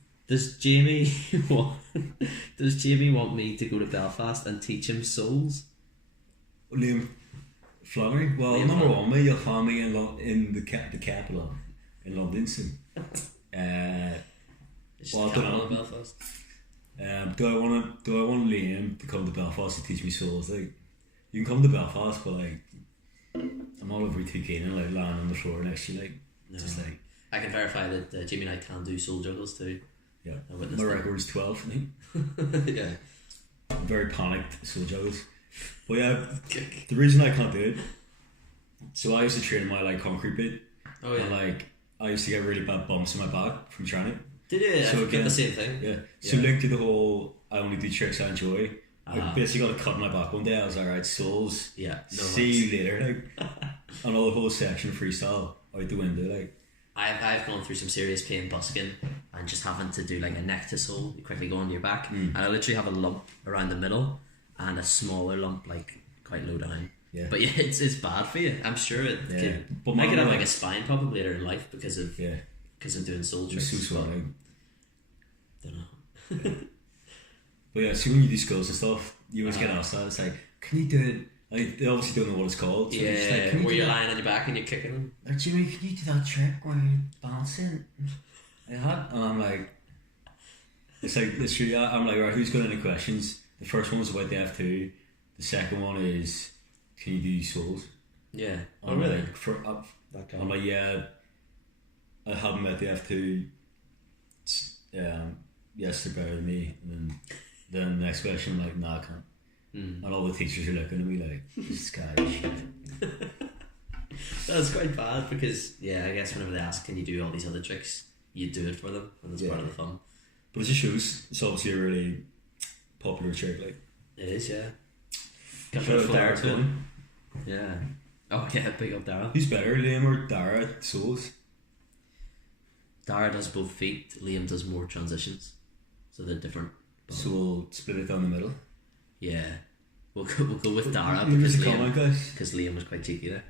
want me to go to Belfast and teach him souls? Liam Flannery? Well, Liam number Flannery. one, mate, you'll find me in the capital in London soon. Well, I don't know. Belfast. Do I want Liam to come to Belfast to teach me souls? Like, you can come to Belfast, but like, I'm not over too keen on like lying on the floor next to you, like, no. just like. I can verify that Jimmy and I can do soul juggles too. Yeah, my record's 12, I think. Yeah. I'm very panicked soul juggles. But yeah, the reason I can't do it. So I used to train my like concrete bit. Oh yeah. And like I used to get really bad bumps in my back from training. Did you? So I get the same thing. Yeah. So linked to the whole I only do tricks I enjoy. I basically got a cut in my back one day. I was like, right, souls. Yeah. No see you later. Like, and all the whole section of freestyle out the window. Like, I've gone through some serious pain busking and just having to do like a neck to sole. You quickly go on your back, and I literally have a lump around the middle and a smaller lump like quite low down. Yeah. But yeah, it's bad for you. I'm sure it could. But I could have like a spine problem later in life because of doing soul tricks. So sorry. Don't know. But yeah, see when you do skills and stuff, you always get asked that. It's like, can you do it? Like, they obviously don't know what it's called. So yeah, like, where you're lying on your back and you're kicking them. Like, Jimmy, can you do that trick where you're bouncing? Like that? And I'm like, it's like, it's true. I'm like, right, who's got any questions? The first one was about the F2. The second one is, can you do souls? Yeah. Oh, really? Like, I'm like, yeah, I haven't met the F2. Yes, they're better than me. And then the next question, I'm like, nah, I can't. And all the teachers are looking at me like, this guy is shit. That's quite bad because I guess whenever they ask, can you do all these other tricks, you do it for them, and that's part of the fun. But it just shows it's obviously a really popular trick. Like it is, yeah. Got a Dara to it. Yeah. Oh yeah, big up Dara. Who's better, Liam or Dara at Souls? Dara does both feet. Liam does more transitions, so they're different. So we'll split it down the middle. Yeah, we'll go with Dara because Liam was quite cheeky there.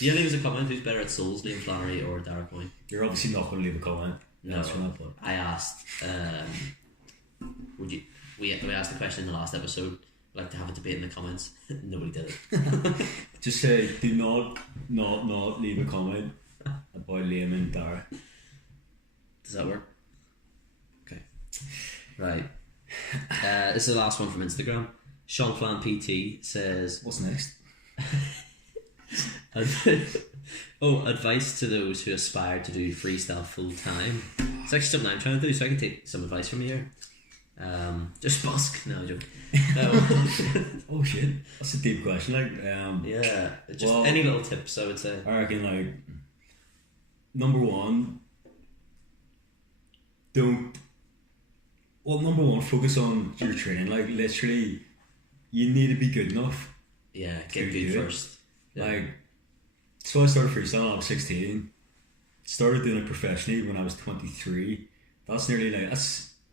Leave us a comment. Who's better at Souls, Liam Flannery or Dara Coyne? You're obviously not going to leave a comment. No, I asked. Would you? We asked the question in the last episode. I'd like to have a debate in the comments. Nobody did it. Just say, do not leave a comment about Liam and Dara. Does that work? Okay. Right. This is the last one from Instagram. Sean Flan PT says, what's next? Advice to those who aspire to do freestyle full time. It's actually something I'm trying to do, so I can take some advice from you here. Just busk. No, I'm joking. Oh shit, that's a deep question. Any little tips I would say. I reckon number one, focus on your training. Like literally, you need to be good enough. Yeah, get good first. Yeah. So I started freestyle when I was 16. Started doing it professionally when I was 23. That's nearly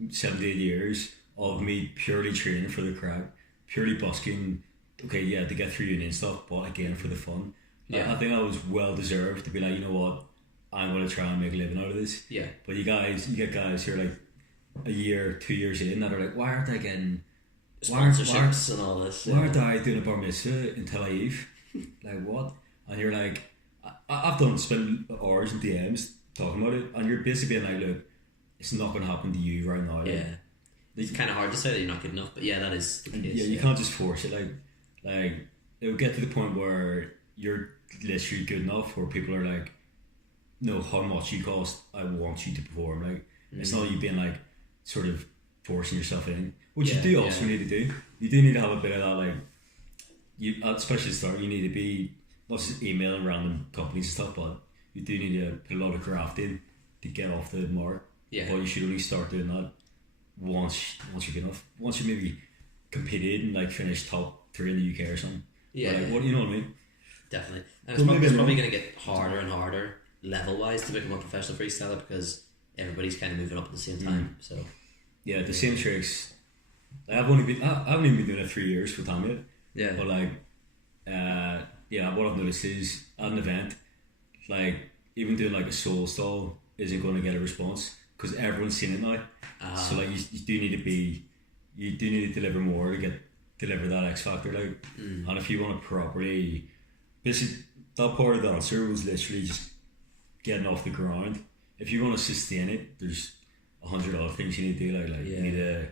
78 years of me purely training for the crack, purely busking. Okay, yeah, to get through uni and stuff, but again for the fun. Yeah, I think I was well deserved to be like, you know what, I'm gonna try and make a living out of this. Yeah. But you get guys who are like a year, 2 years in that are like, why aren't I getting sponsorships and all this? Why aren't I doing a bar mitzvah in Tel Aviv? Like what? And you're like, I've spent hours in DMs talking about it, and you're basically being like, look, it's not going to happen to you right now. Yeah, it's kind of hard to say that you're not good enough, but yeah, that is the case. Yeah, you can't just force it. Like it will get to the point where you're literally good enough, where people are like, no, how much you cost? I want you to perform. Like it's not you being like sort of forcing yourself in, which you do also need to do. You do need to have a bit of that, like you, especially at the start, you need to be not just emailing random companies and stuff, but you do need to put a lot of graft in to get off the mark. Yeah. But you should only start doing that once you're good enough. Once you maybe competed and like finished top 3 in the UK or something. Yeah. What you know what I mean? Definitely. And it's probably going to get harder and harder level wise to become a professional freestyler because everybody's kind of moving up at the same time. So yeah, the same tricks. I haven't even been doing it 3 years full time yet. Yeah. But what I've noticed is at an event, like even doing like a solo stall isn't going to get a response because everyone's seen it now. So like you do need to deliver more to deliver that X factor. Like, and if you want to properly, basically that part of the answer was literally just getting off the ground. If you want to sustain it, there's 100 other things you need to do.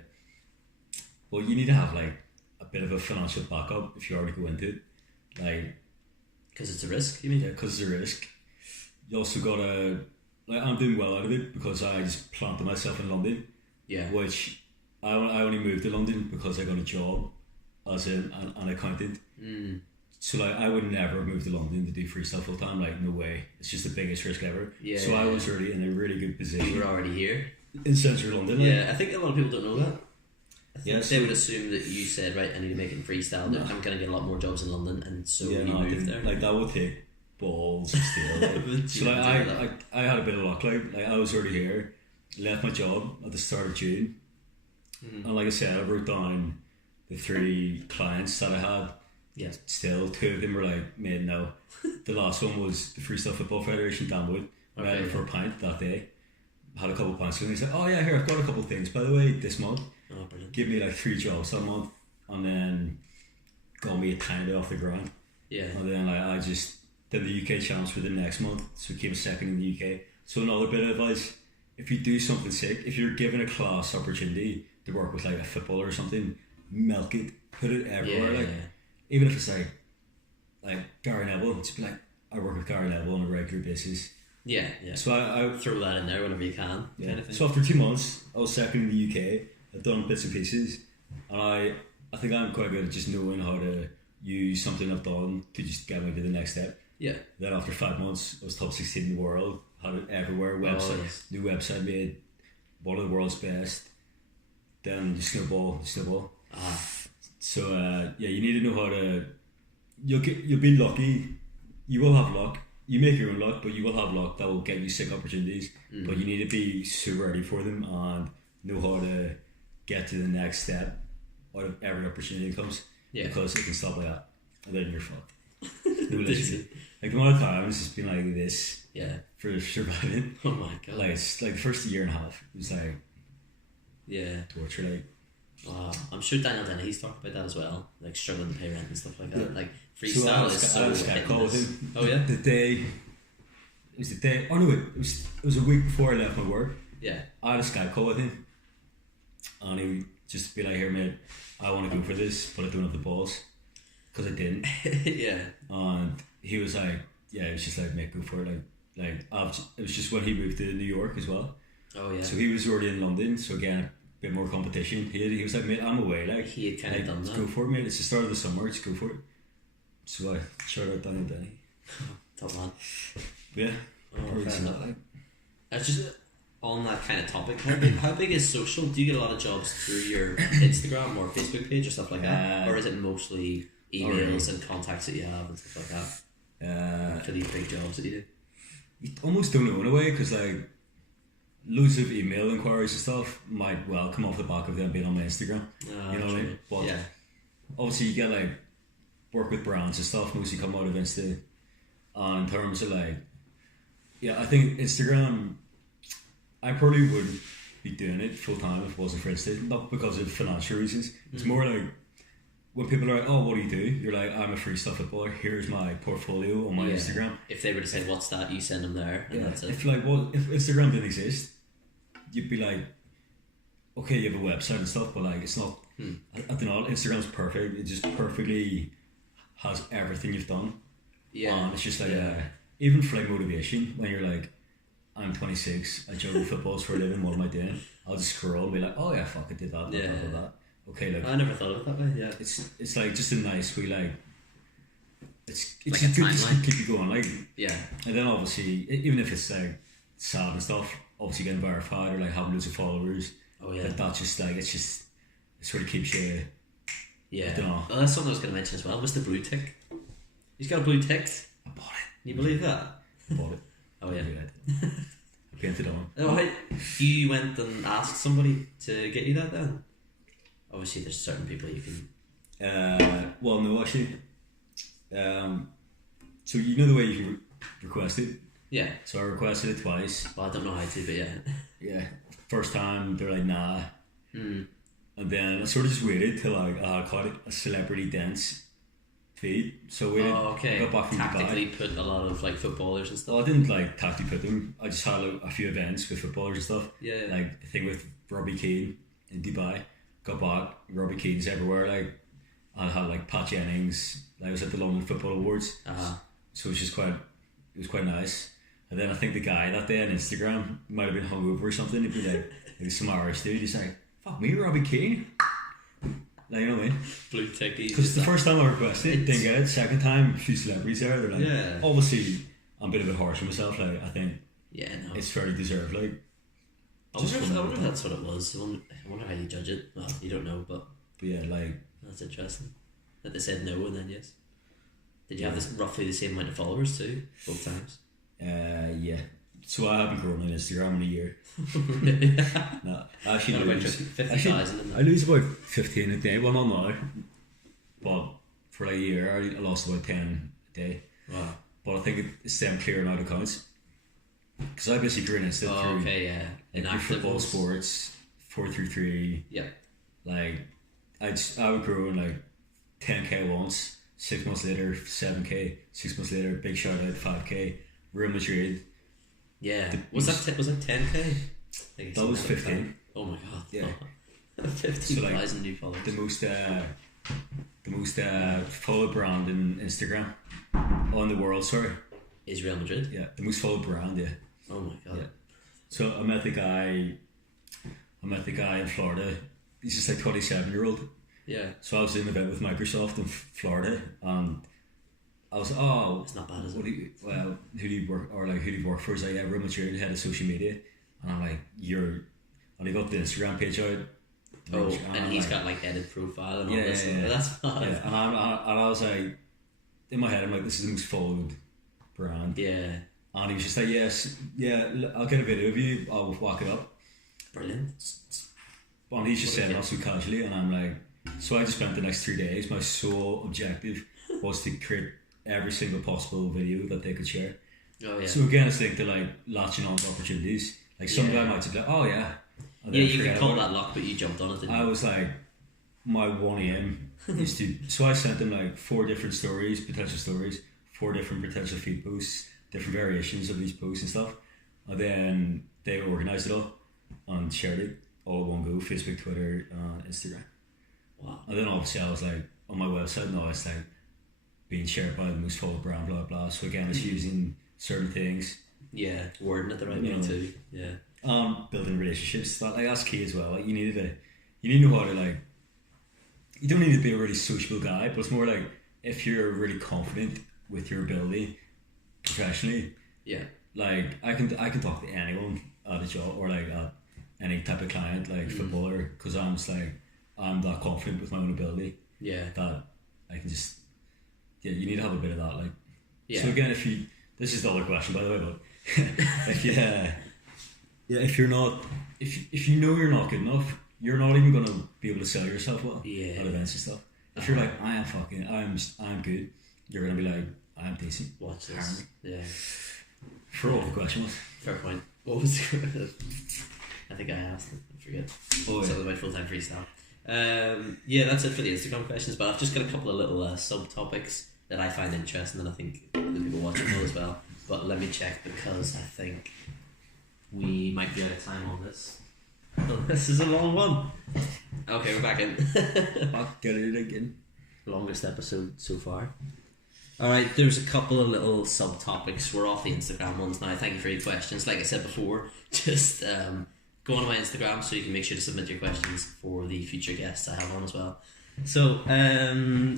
You need to have like a bit of a financial backup if you already go into it, like because it's a risk. You mean? Yeah, because it's a risk. You also gotta I'm doing well out of it because I just planted myself in London. Yeah. Which I only moved to London because I got a job as an accountant. So I would never have moved to London to do freestyle full time. Like no way. It's just the biggest risk ever. Yeah. So I was already in a really good position. You were already here in central London. Yeah, I think a lot of people don't know that. They would assume that you said, right, I need to make it freestyle. No. I'm going to get a lot more jobs in London, and so you moved there. Like that would take balls of steel. So I had a bit of luck. Like I was already here, left my job at the start of June, and like I said, I wrote down the 3 clients that I had. Yeah. Still, 2 of them were like, man, no. The last one was the Freestyle Football Federation, Danwood. Met him for a pint that day. Had a couple of pints with him. He said, oh yeah, here, I've got a couple of things, by the way, this month. Oh, brilliant. Give me like 3 jobs that month, and then got me a tiny bit off the ground. Yeah. And then I just did the UK challenge for the next month, so we came 2nd in the UK. So another bit of advice, if you do something sick, if you're given a class opportunity to work with like a footballer or something, milk it, put it everywhere. Even if it's like Gary Neville, just be like, I work with Gary Neville on a regular basis. Yeah, yeah. So I throw that in there whenever you can. Yeah. Kind of thing. So after 2 months, I was 2nd in the UK. I've done bits and pieces, and I think I'm quite good at just knowing how to use something I've done to just get me to the next step. Yeah. Then after 5 months, I was top 16 in the world, had it everywhere, website, new website made, one of the world's best. Then you snowball. So you need to know how to. You'll be lucky. You will have luck. You make your own luck, but you will have luck that will get you sick opportunities. But you need to be super ready for them and know how to get to the next step out of every opportunity that comes. Yeah. Because it can stop like that, and then you're fucked. No, literally. Like the amount of times it's been like this. Yeah. For surviving. Oh my god. Like it's like the first year and a half. It was like. Yeah. Torture, like. I'm sure Daniel Dennehy's talked about that as well, like struggling to pay rent and stuff like that. Yeah. Like freestyle is so Skype call with him. Oh yeah. The day. It was the day. Oh no! It was a week before I left my work. Yeah. I had a Skype call with him, and he would just be like, "Here, mate, I want to go for this, but I don't have the balls, because I didn't." Yeah. And he was like, "Yeah," he was just like, "Mate, go for it." Like it was just when he moved to New York as well. Oh yeah. So he was already in London. So again, bit more competition. He was like, "Mate, I'm away." Like he had kind of done that. Go for it, mate. It's the start of the summer. Just go for it. So I shout out Daniel Denny. Top man. Yeah. Fair enough. I was just on that kind of topic. How big is social? Do you get a lot of jobs through your Instagram or Facebook page or stuff like that, or is it mostly emails and contacts that you have and stuff like that? For these big jobs that you do. You almost don't know in a way, because like loads of email inquiries and stuff might well come off the back of them being on my Instagram. You know what I mean? But yeah. Obviously you get like work with brands and stuff mostly come out of Insta. In terms of like, yeah, I think Instagram, I probably wouldn't be doing it full time if it wasn't for Insta. Not because of financial reasons. It's more like when people are like, "Oh, what do you do?" You're like, "I'm a freestyle footballer. Here's my portfolio on my Instagram." If they were to say, "What's that?" you send them there, and that's it. If Instagram didn't exist, you'd be like, okay, you have a website and stuff, but like it's not. I don't know. Instagram's perfect. It just perfectly has everything you've done. Yeah. And it's just like even for like motivation, when you're like, I'm 26, I juggle footballs for a living. What am I doing? I'll just scroll and be like, oh yeah, fuck, I did that. Yeah. That. Okay, like I never thought of it that way. Yeah. It's like just a nice way, like it's like just good to keep you going, like yeah. And then obviously, even if it's like sad and stuff, obviously getting verified or like having loads of followers. Oh yeah. That's just like it sort of keeps you. Yeah. I don't know. Well, that's something I was going to mention as well. Mr. Blue Tick. He's got a blue tick. I bought it. Can you believe that? I bought it. Oh yeah. I painted on. Oh, you went and asked somebody to get you that then? Obviously, there's certain people you can. Well, no, actually. So you know the way you can request it. Yeah. So I requested it twice. Well, I don't know how to, but yeah. Yeah. First time they're like nah. And then I sort of just waited till I caught a celebrity dance feed. So we got back from tactically Dubai. Put a lot of like footballers and stuff. Well, I didn't like tactically put them. I just had a few events with footballers and stuff. Yeah. Like the thing with Robbie Keane in Dubai. Got back. Robbie Keane's everywhere. Like I had like Pat Jennings. I was at the London Football Awards. So it was just quite nice. And then I think the guy that day on Instagram might have been hungover or something. He'd be like some Irish dude. He's like, "Fuck me, Robbie Keane." Like, you know what I mean? Blue tick. Because the first time I requested it, didn't get it. Second time, a few celebrities there. They're like, obviously, I'm a bit of a harsh on myself. Like, I think it's fairly deserved. Like, I wonder if that's what it was. I wonder how you judge it. Well, you don't know, but yeah, like that's interesting. That they said no and then yes. Did you have this roughly the same amount of followers too, both times? Yeah. So I haven't grown on Instagram in a year. No, I actually lose 50,000. I lose about 15 a day. Well, not now, but for like a year I lost about 10 a day. Wow. But I think it's them clearing out accounts. Because I basically grew an Insta through like football, sports, 433. Yeah. Like I would grow in like 10k once, 6 months later 7k, 6 months later big shout out 5k, Real Madrid. Yeah. Was that 10k? That was 15. Oh my god. Yeah. 15,000 new followers. The most followed brand in Instagram on the world, sorry. Is Real Madrid? Yeah, the most followed brand, yeah. Oh my god. Yeah. So I met the guy in Florida. He's just like 27-year-old. Yeah. So I was in an event with Microsoft in Florida, and I was it's not bad, is it? Who do you work for? He's like, Real Madrid, head of social media, and I'm like, and he got the Instagram page out. And he's got like edit profile and all this. Yeah. That's mad. Yeah, and I was like, in my head, I'm like, this is the most followed brand. Yeah. And he was just like, I'll get a video of you, I'll walk it up. Brilliant. And he's just saying it so casually, and I'm like, so I just spent the next 3 days, my sole objective was to create every single possible video that they could share. Oh yeah. So again, it's like they're like latching on to opportunities. Like some guy might just be like, oh yeah. Yeah, you could call that luck, but you jumped on it, didn't you? I was like, my 1 aim is to, so I sent them like 4 different potential stories, 4 different potential feed posts, different variations of these posts and stuff. And then they organised it all and shared it all at one go, Facebook, Twitter, Instagram. Wow. And then obviously I was like, on my website now it's like being shared by the most followed brand, blah blah. So again, it's using certain things. Yeah, wording it the right way too. Yeah. Building relationships, that's key as well. Like you need to know how to like. You don't need to be a really sociable guy, but it's more like if you're really confident with your ability professionally. Yeah. Like I can talk to anyone at a job or like at any type of client, like footballer, because I'm just like I'm that confident with my own ability. Yeah. That I can just. Yeah, you need to have a bit of that, like. Yeah. So again, this is the other question, by the way, but if you're not, if you know you're not good enough, you're not even gonna be able to sell yourself well at events and stuff. If you're like, I'm good, you're gonna be like, I'm decent. Watch this. Yeah. For all the question was. Fair point. What was it? I think I asked it. I forget. Something about full-time freestyle. That's it for the Instagram questions, but I've just got a couple of little subtopics that I find interesting and I think the people watching will as well. But let me check because I think we might be out of time on this. Oh, this is a long one. Okay, we're back in. I'll get it again. Longest episode so far. Alright, there's a couple of little subtopics. We're off the Instagram ones now. Thank you for your questions. Like I said before, just go on my Instagram so you can make sure to submit your questions for the future guests I have on as well. So,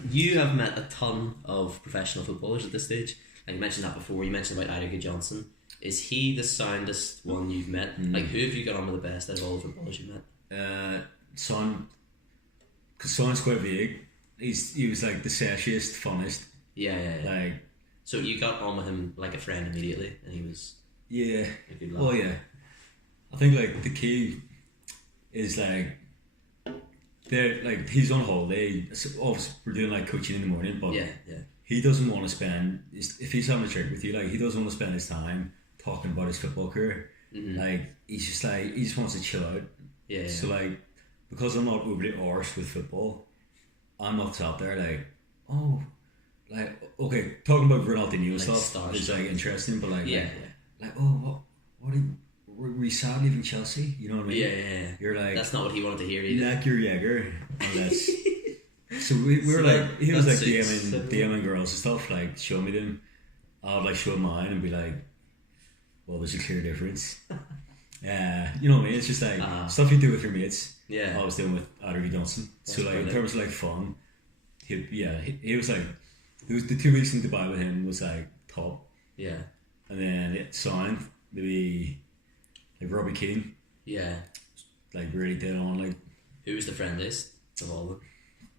you have met a ton of professional footballers at this stage. Like you mentioned that before. You mentioned about Ida Johnson. Is he the soundest one you've met? Like, who have you got on with the best out of all the footballers you've met? Son, because Son's quite vague. He was like the sexiest, funnest. Yeah. Like, so you got on with him like a friend immediately, and he was a good lad. Well, yeah. I think like the key is like he's on holiday. So obviously we're doing like coaching in the morning, but he doesn't want to spend if he's having a drink with you. Like he doesn't want to spend his time talking about his football career. Like he just wants to chill out. Yeah. So like because I'm not overly arsed with football, I'm not sat there like okay, talking about Ronaldinho like stuff is like stuff. Interesting, but like what were you sad leaving Chelsea? You know what I mean? Yeah. You're like that's not what he wanted to hear either. Neck your Jaeger, unless. So we were like he was like DMing girls and stuff, like show me them. I would like show mine and be like, well, there's a clear difference. You know what I mean? It's just like stuff you do with your mates. Yeah. I was doing with Ida Johnson. So like brilliant. In terms of like fun, he was like the 2 weeks in Dubai with him was like top. Yeah. And then it signed maybe like Robbie Keane. Yeah. Like really dead on. Like who was the friendliest of all of them?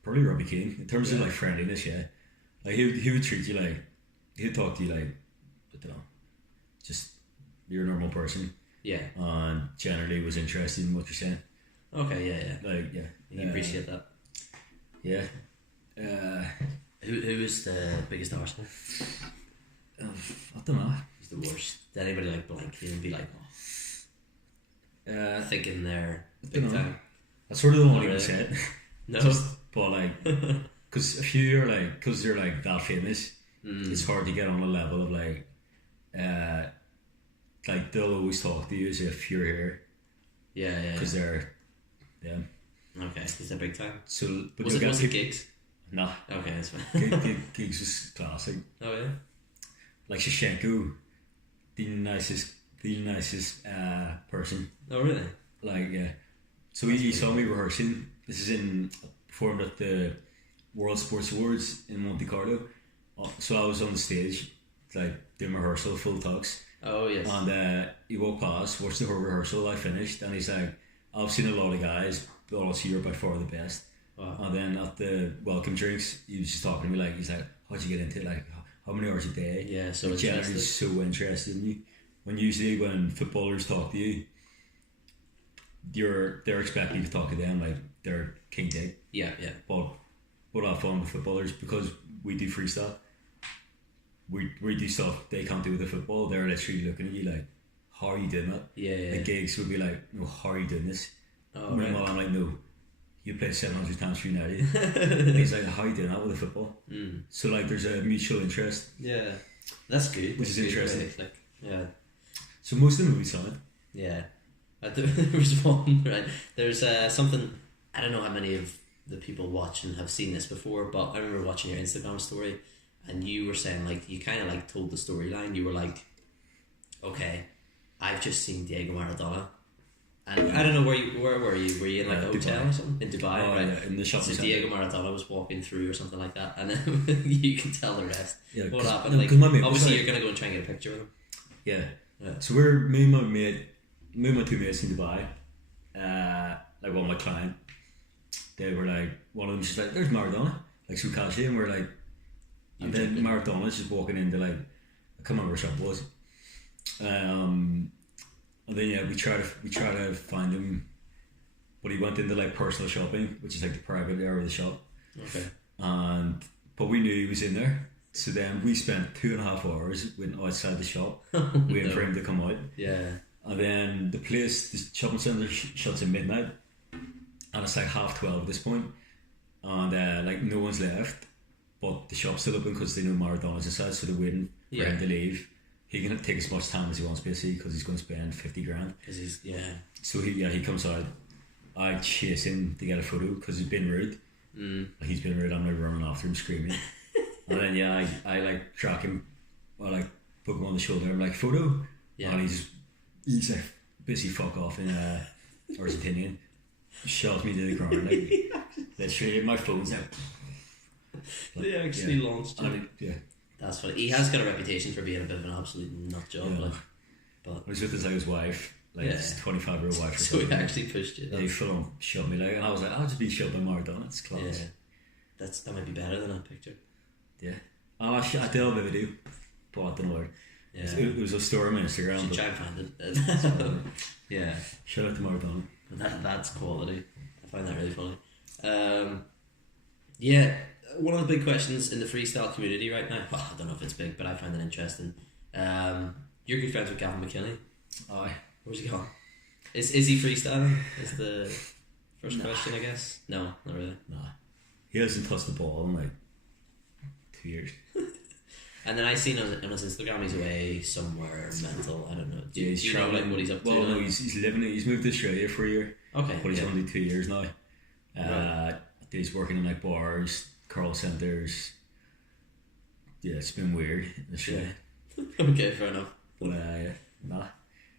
Probably Robbie Keane in terms of like friendliness. Yeah. Like he would treat you like he'd talk to you like I don't know, just you're a normal person. Yeah. And generally was interested in what you're saying. Okay. Yeah. Like you appreciate that. Yeah. Who is the biggest arsehole? I don't know. Who's the worst? Did anybody like blank you and be like, thinking they're big time? That's sort of the one you said. No. But like, because if you're like, because you're like that famous, it's hard to get on a level of like they'll always talk to you as if you're here. Yeah. Because they're, Okay, because they're big time. So, but was it gigs? Nah. Okay, that's fine. Gigs was classic. Oh yeah. Like Shevchenko, the nicest person. Oh really? Like So he saw me rehearsing. This is in performed at the World Sports Awards in Monte Carlo. So I was on the stage, like doing rehearsal, full tux. Oh yes. And he walked past, watched the whole rehearsal. I finished, and he's like, "I've seen a lot of guys, but honestly, you're by far the best." Wow. And then at the welcome drinks, he was just talking to me like, he's like, "How'd you get into it? Like, how many hours a day?" Yeah, so like, generally so interested in you. When footballers talk to you, they're expecting you to talk to them like they're king dig. Yeah. But what I found with footballers, because we do freestyle, we do stuff they can't do with the football. They're literally looking at you like, "How are you doing that?" Yeah. The gigs would be like, "No, how are you doing this?" Oh, Meanwhile, I'm like, "No, you played 700 times for United." And he's like, "How are you doing that with the football?" So like, there's a mutual interest. Yeah, that's good. Which is interesting. Right? Like, yeah. So most of the movies on it. Yeah. There was one, right? There's something, I don't know how many of the people watching have seen this before, but I remember watching your Instagram story, and you were saying, like, you kind of like told the storyline. You were like, "Okay, I've just seen Diego Maradona," and I don't know where were you? Were you in like a hotel Dubai. or something in Dubai? Oh, right? yeah, in the shopping So centre. Diego Maradona was walking through or something like that, and then you can tell the rest. Yeah, What 'cause- happened? no, Like, 'cause my mate was obviously, like- you're gonna go and try and get a picture with him. Yeah. Yeah. So me and my two mates in Dubai, like one of my client, they were like, one of them just like, "There's Maradona," like so casually, and we're like, and then Maradona's just walking into like, I can't remember what shop it was, and then yeah, we try to find him, but he went into like personal shopping, which is like the private area of the shop. Okay. But we knew he was in there. So then we spent 2.5 hours waiting outside the shop, waiting for him to come out. Yeah. And then the shopping centre shuts at midnight, and it's like 12:30 at this point, and like no one's left, but the shop's still open because they know Maradona's inside, so they're waiting for him to leave. He can take as much time as he wants, basically, because he's going to spend 50 grand. So he comes out. I chase him to get a photo because he's been rude. He's been rude. I'm like running after him, screaming. And then I like track him. I like poke him on the shoulder. I'm like, "Photo," and he's like, "Busy, fuck off," in Argentinian. Shoves me to the ground. Like, literally, my phone's out. They actually launched him. Yeah. That's funny. He has got a reputation for being a bit of an absolute nut job. Yeah. Like, but I was with his wife, his 25-year-old wife. Or so he something. actually pushed you. Yeah, he full on shoved me, like, and I was like, "I'll just be shoved by Maradona. It's class." Yeah, that might be better than that picture. Yeah. I did have a video, but I don't know. Yeah. It was a story on my Instagram. Should try and find it. Yeah. Shout out to Maradona. That's quality. I find that really funny. Yeah, one of the big questions in the freestyle community right now, well, I don't know if it's big, but I find it interesting. You're good friends with Gavin McKinney. Aye. Where's he gone? Is he freestyling? Is the first question, I guess? No, not really. Nah. He hasn't touched the ball in like 2 years. And then I seen on his Instagram he's away somewhere mental. I don't know. Do you know traveling. like what he's up to? Well, no, he's living. He's moved to Australia for a year. Okay. But he's only 2 years now. Right. He's working in like bars, call centres. Yeah, it's been weird in Australia. Okay, fair enough. But nah.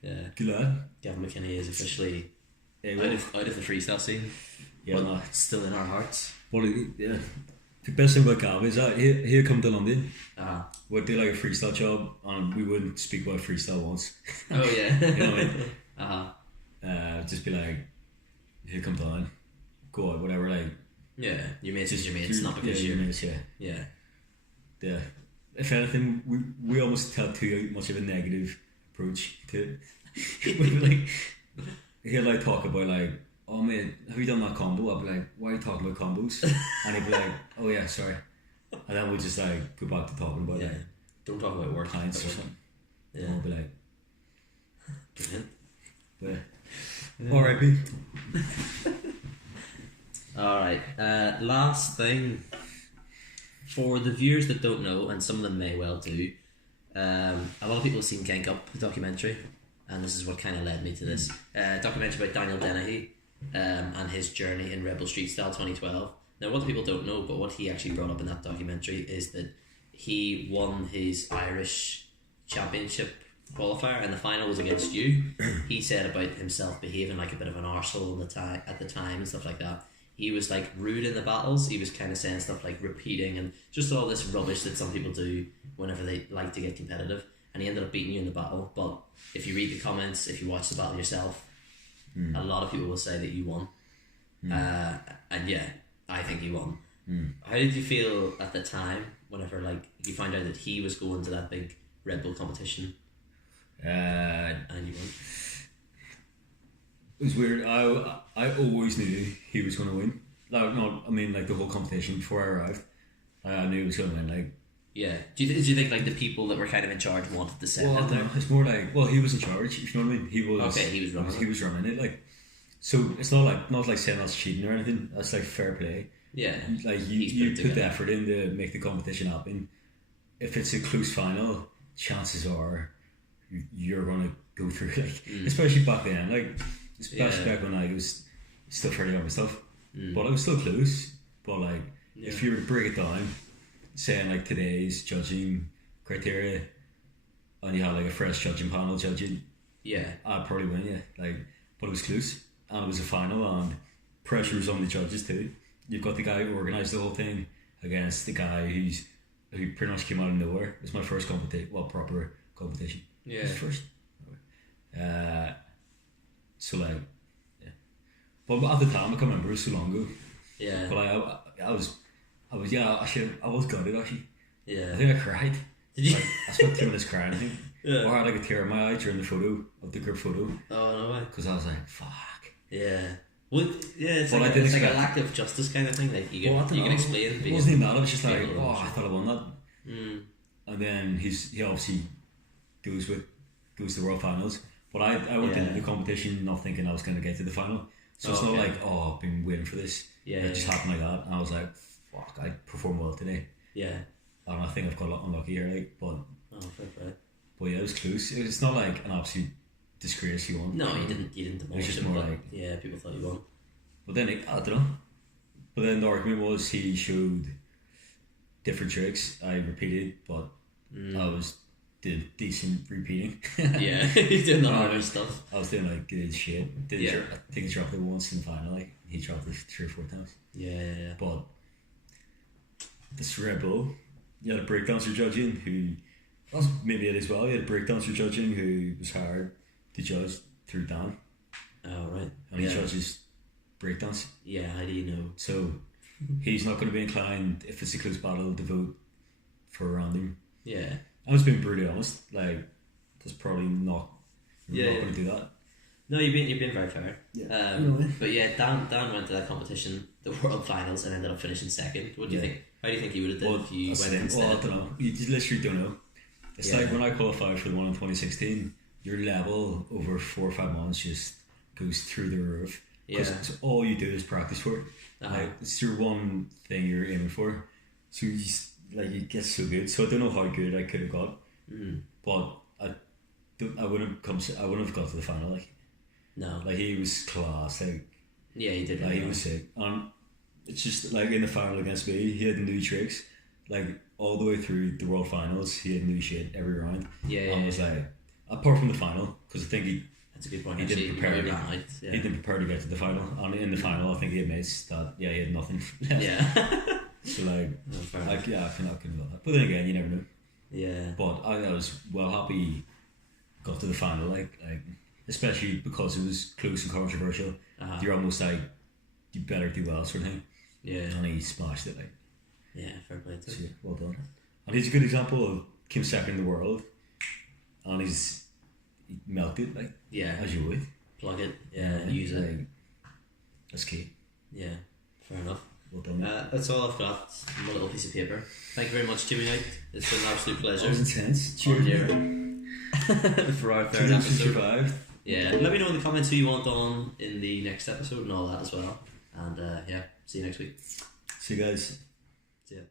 Yeah. Good lad. Gavin McKinney is officially Yeah, out of the freestyle scene. Yeah, but nah. still in our hearts. Well, yeah. The best thing about Gav is that he'll come to London. We'd do like a freestyle job, and we wouldn't speak about freestyle once. Oh yeah. You know what I mean? Just be like, he'll come down, go out, whatever. Like, yeah, your mates is your mates, not because your you're mates. yeah. If anything, we almost have too much of a negative approach to it. Like, he'll like talk about like, "Oh man, have you done that combo?" I'll be like, "Why are you talking about combos?" And he'll be like, "Oh yeah, sorry." And then we'll just like go back to talking about like, don't talk about work clients or something. Yeah. And I'll be like, brilliant. but R.I.P. Alright, last thing. For the viewers that don't know, and some of them may well do, a lot of people have seen Gank Up, the documentary, and this is what kind of led me to this. Documentary about Daniel Dennehy and his journey in Rebel Street Style 2012. Now, what people don't know, but what he actually brought up in that documentary is that he won his Irish Championship qualifier, and the final was against you. He said about himself behaving like a bit of an arsehole at the time and stuff like that. he was like rude in the battles. He was kind of saying stuff like repeating and just all this rubbish that some people do whenever they like to get competitive. And he ended up beating you in the battle. But if you read the comments, if you watch the battle yourself, a lot of people will say that you won. And yeah, I think you won. How did you feel at the time whenever like you found out that he was going to that big Red Bull competition and you won? It was weird. I always knew he was going to win. Like, no, I mean like the whole competition before I arrived. I knew he was going to win. Like, yeah. Do you think like the people that were kind of in charge wanted to send well, it there? it's more like, well, he was in charge. If you know what I mean. He was running. He was running it. Like, so it's not like saying that's cheating or anything. That's like fair play. Yeah. Like you put the effort in to make the competition happen. If it's a close final, chances are you're gonna go through like, especially back then, like especially back when I was still fairly young and stuff. But I was still close. But like, if you were to break it down, saying like today's judging criteria, and you had like a fresh judging panel judging, I'd probably win. Yeah, like, but it was close, and it was a final, and pressure was on the judges too. You've got the guy who organised the whole thing against the guy who pretty much came out of nowhere. It was my first proper competition. Yeah. It was first. So like, yeah. But at the time, I can't remember. It was so long ago. Yeah. But I was gutted actually. Yeah. I think I cried. Did you? Like, I spent 2 minutes crying, I think. Yeah. Or I had like a tear in my eye during the photo of the group photo. Oh no way. Because I was like, fuck. Yeah. Well, yeah, it's Well, like, I it's did like a expect- lack of justice kind of thing. Like you Well, I can don't know. explain. It being- wasn't even that. I was just like, being oh, I thought I won that. And then he obviously goes to the World Finals. But I went into the competition not thinking I was going to get to the final. So it's not like, oh, I've been waiting for this. Yeah, It just happened like that. And I was like, fuck, I performed well today. Yeah. And I think I've got a lot unlucky here. Like, but Fair play. But yeah, it was close. It's not like an absolute disgrace you won. No, you didn't It was demolish just him. more But like, yeah, people thought you won. but then I don't know. But then the argument was he showed different tricks. I repeated, but I did decent repeating. Yeah, he's doing the harder stuff. I was doing like good shit. I think he dropped it once in the final. Like he dropped it 3 or 4 times. Yeah. But this Red Bull, you had a breakdancer judging who, well, maybe it as well. You had a breakdancer judging who was hard to judge through Dan. Oh right. And he judges breakdance. Yeah, how do you know? So he's not going to be inclined, if it's a close battle, to vote for a random. Yeah. I was being brutally honest. Like, that's probably not. We're not going to do that. No, you've been very fair. Yeah. But yeah, Dan went to that competition, the World Finals, and ended up finishing second. What do you think? How do you think you would have done if you went instead? Well, I don't know. You just literally don't know. It's like when I qualified for the one in 2016, your level over 4 or 5 months just goes through the roof. Because all you do is practice for it. Like, it's your one thing you're aiming for. So you just, like, you get so good. So I don't know how good I could have got. But I wouldn't have got to the final. Like, no. Like, he was class. Like, yeah, he did. Like, he was sick. And it's just like in the final against me, he had new tricks. Like, all the way through the World Finals, he had new shit every round. And I was like, apart from the final, because I think that's a good point. He didn't prepare. He didn't prepare to get to the final. And in the final, I think he had mates that he had nothing. So like, I couldn't do that. But then again, you never know. Yeah. But I was well happy he got to the final. Like especially because it was close and controversial. You're almost like, you better do well, sort of thing. Yeah. And he smashed it. Like. Yeah, fair play too. So, well done. And he's a good example of came second in the world, and he melted like as you would plug it, use it. Like, that's key. Yeah, fair enough. Well done. That's all I've got. My little piece of paper. Thank you very much, Jimmy Knight. It's been an absolute pleasure. That was intense. Cheers. For our third episode. Survived. Yeah, let me know in the comments who you want on in the next episode and all that as well. And see you next week. See you guys. See ya.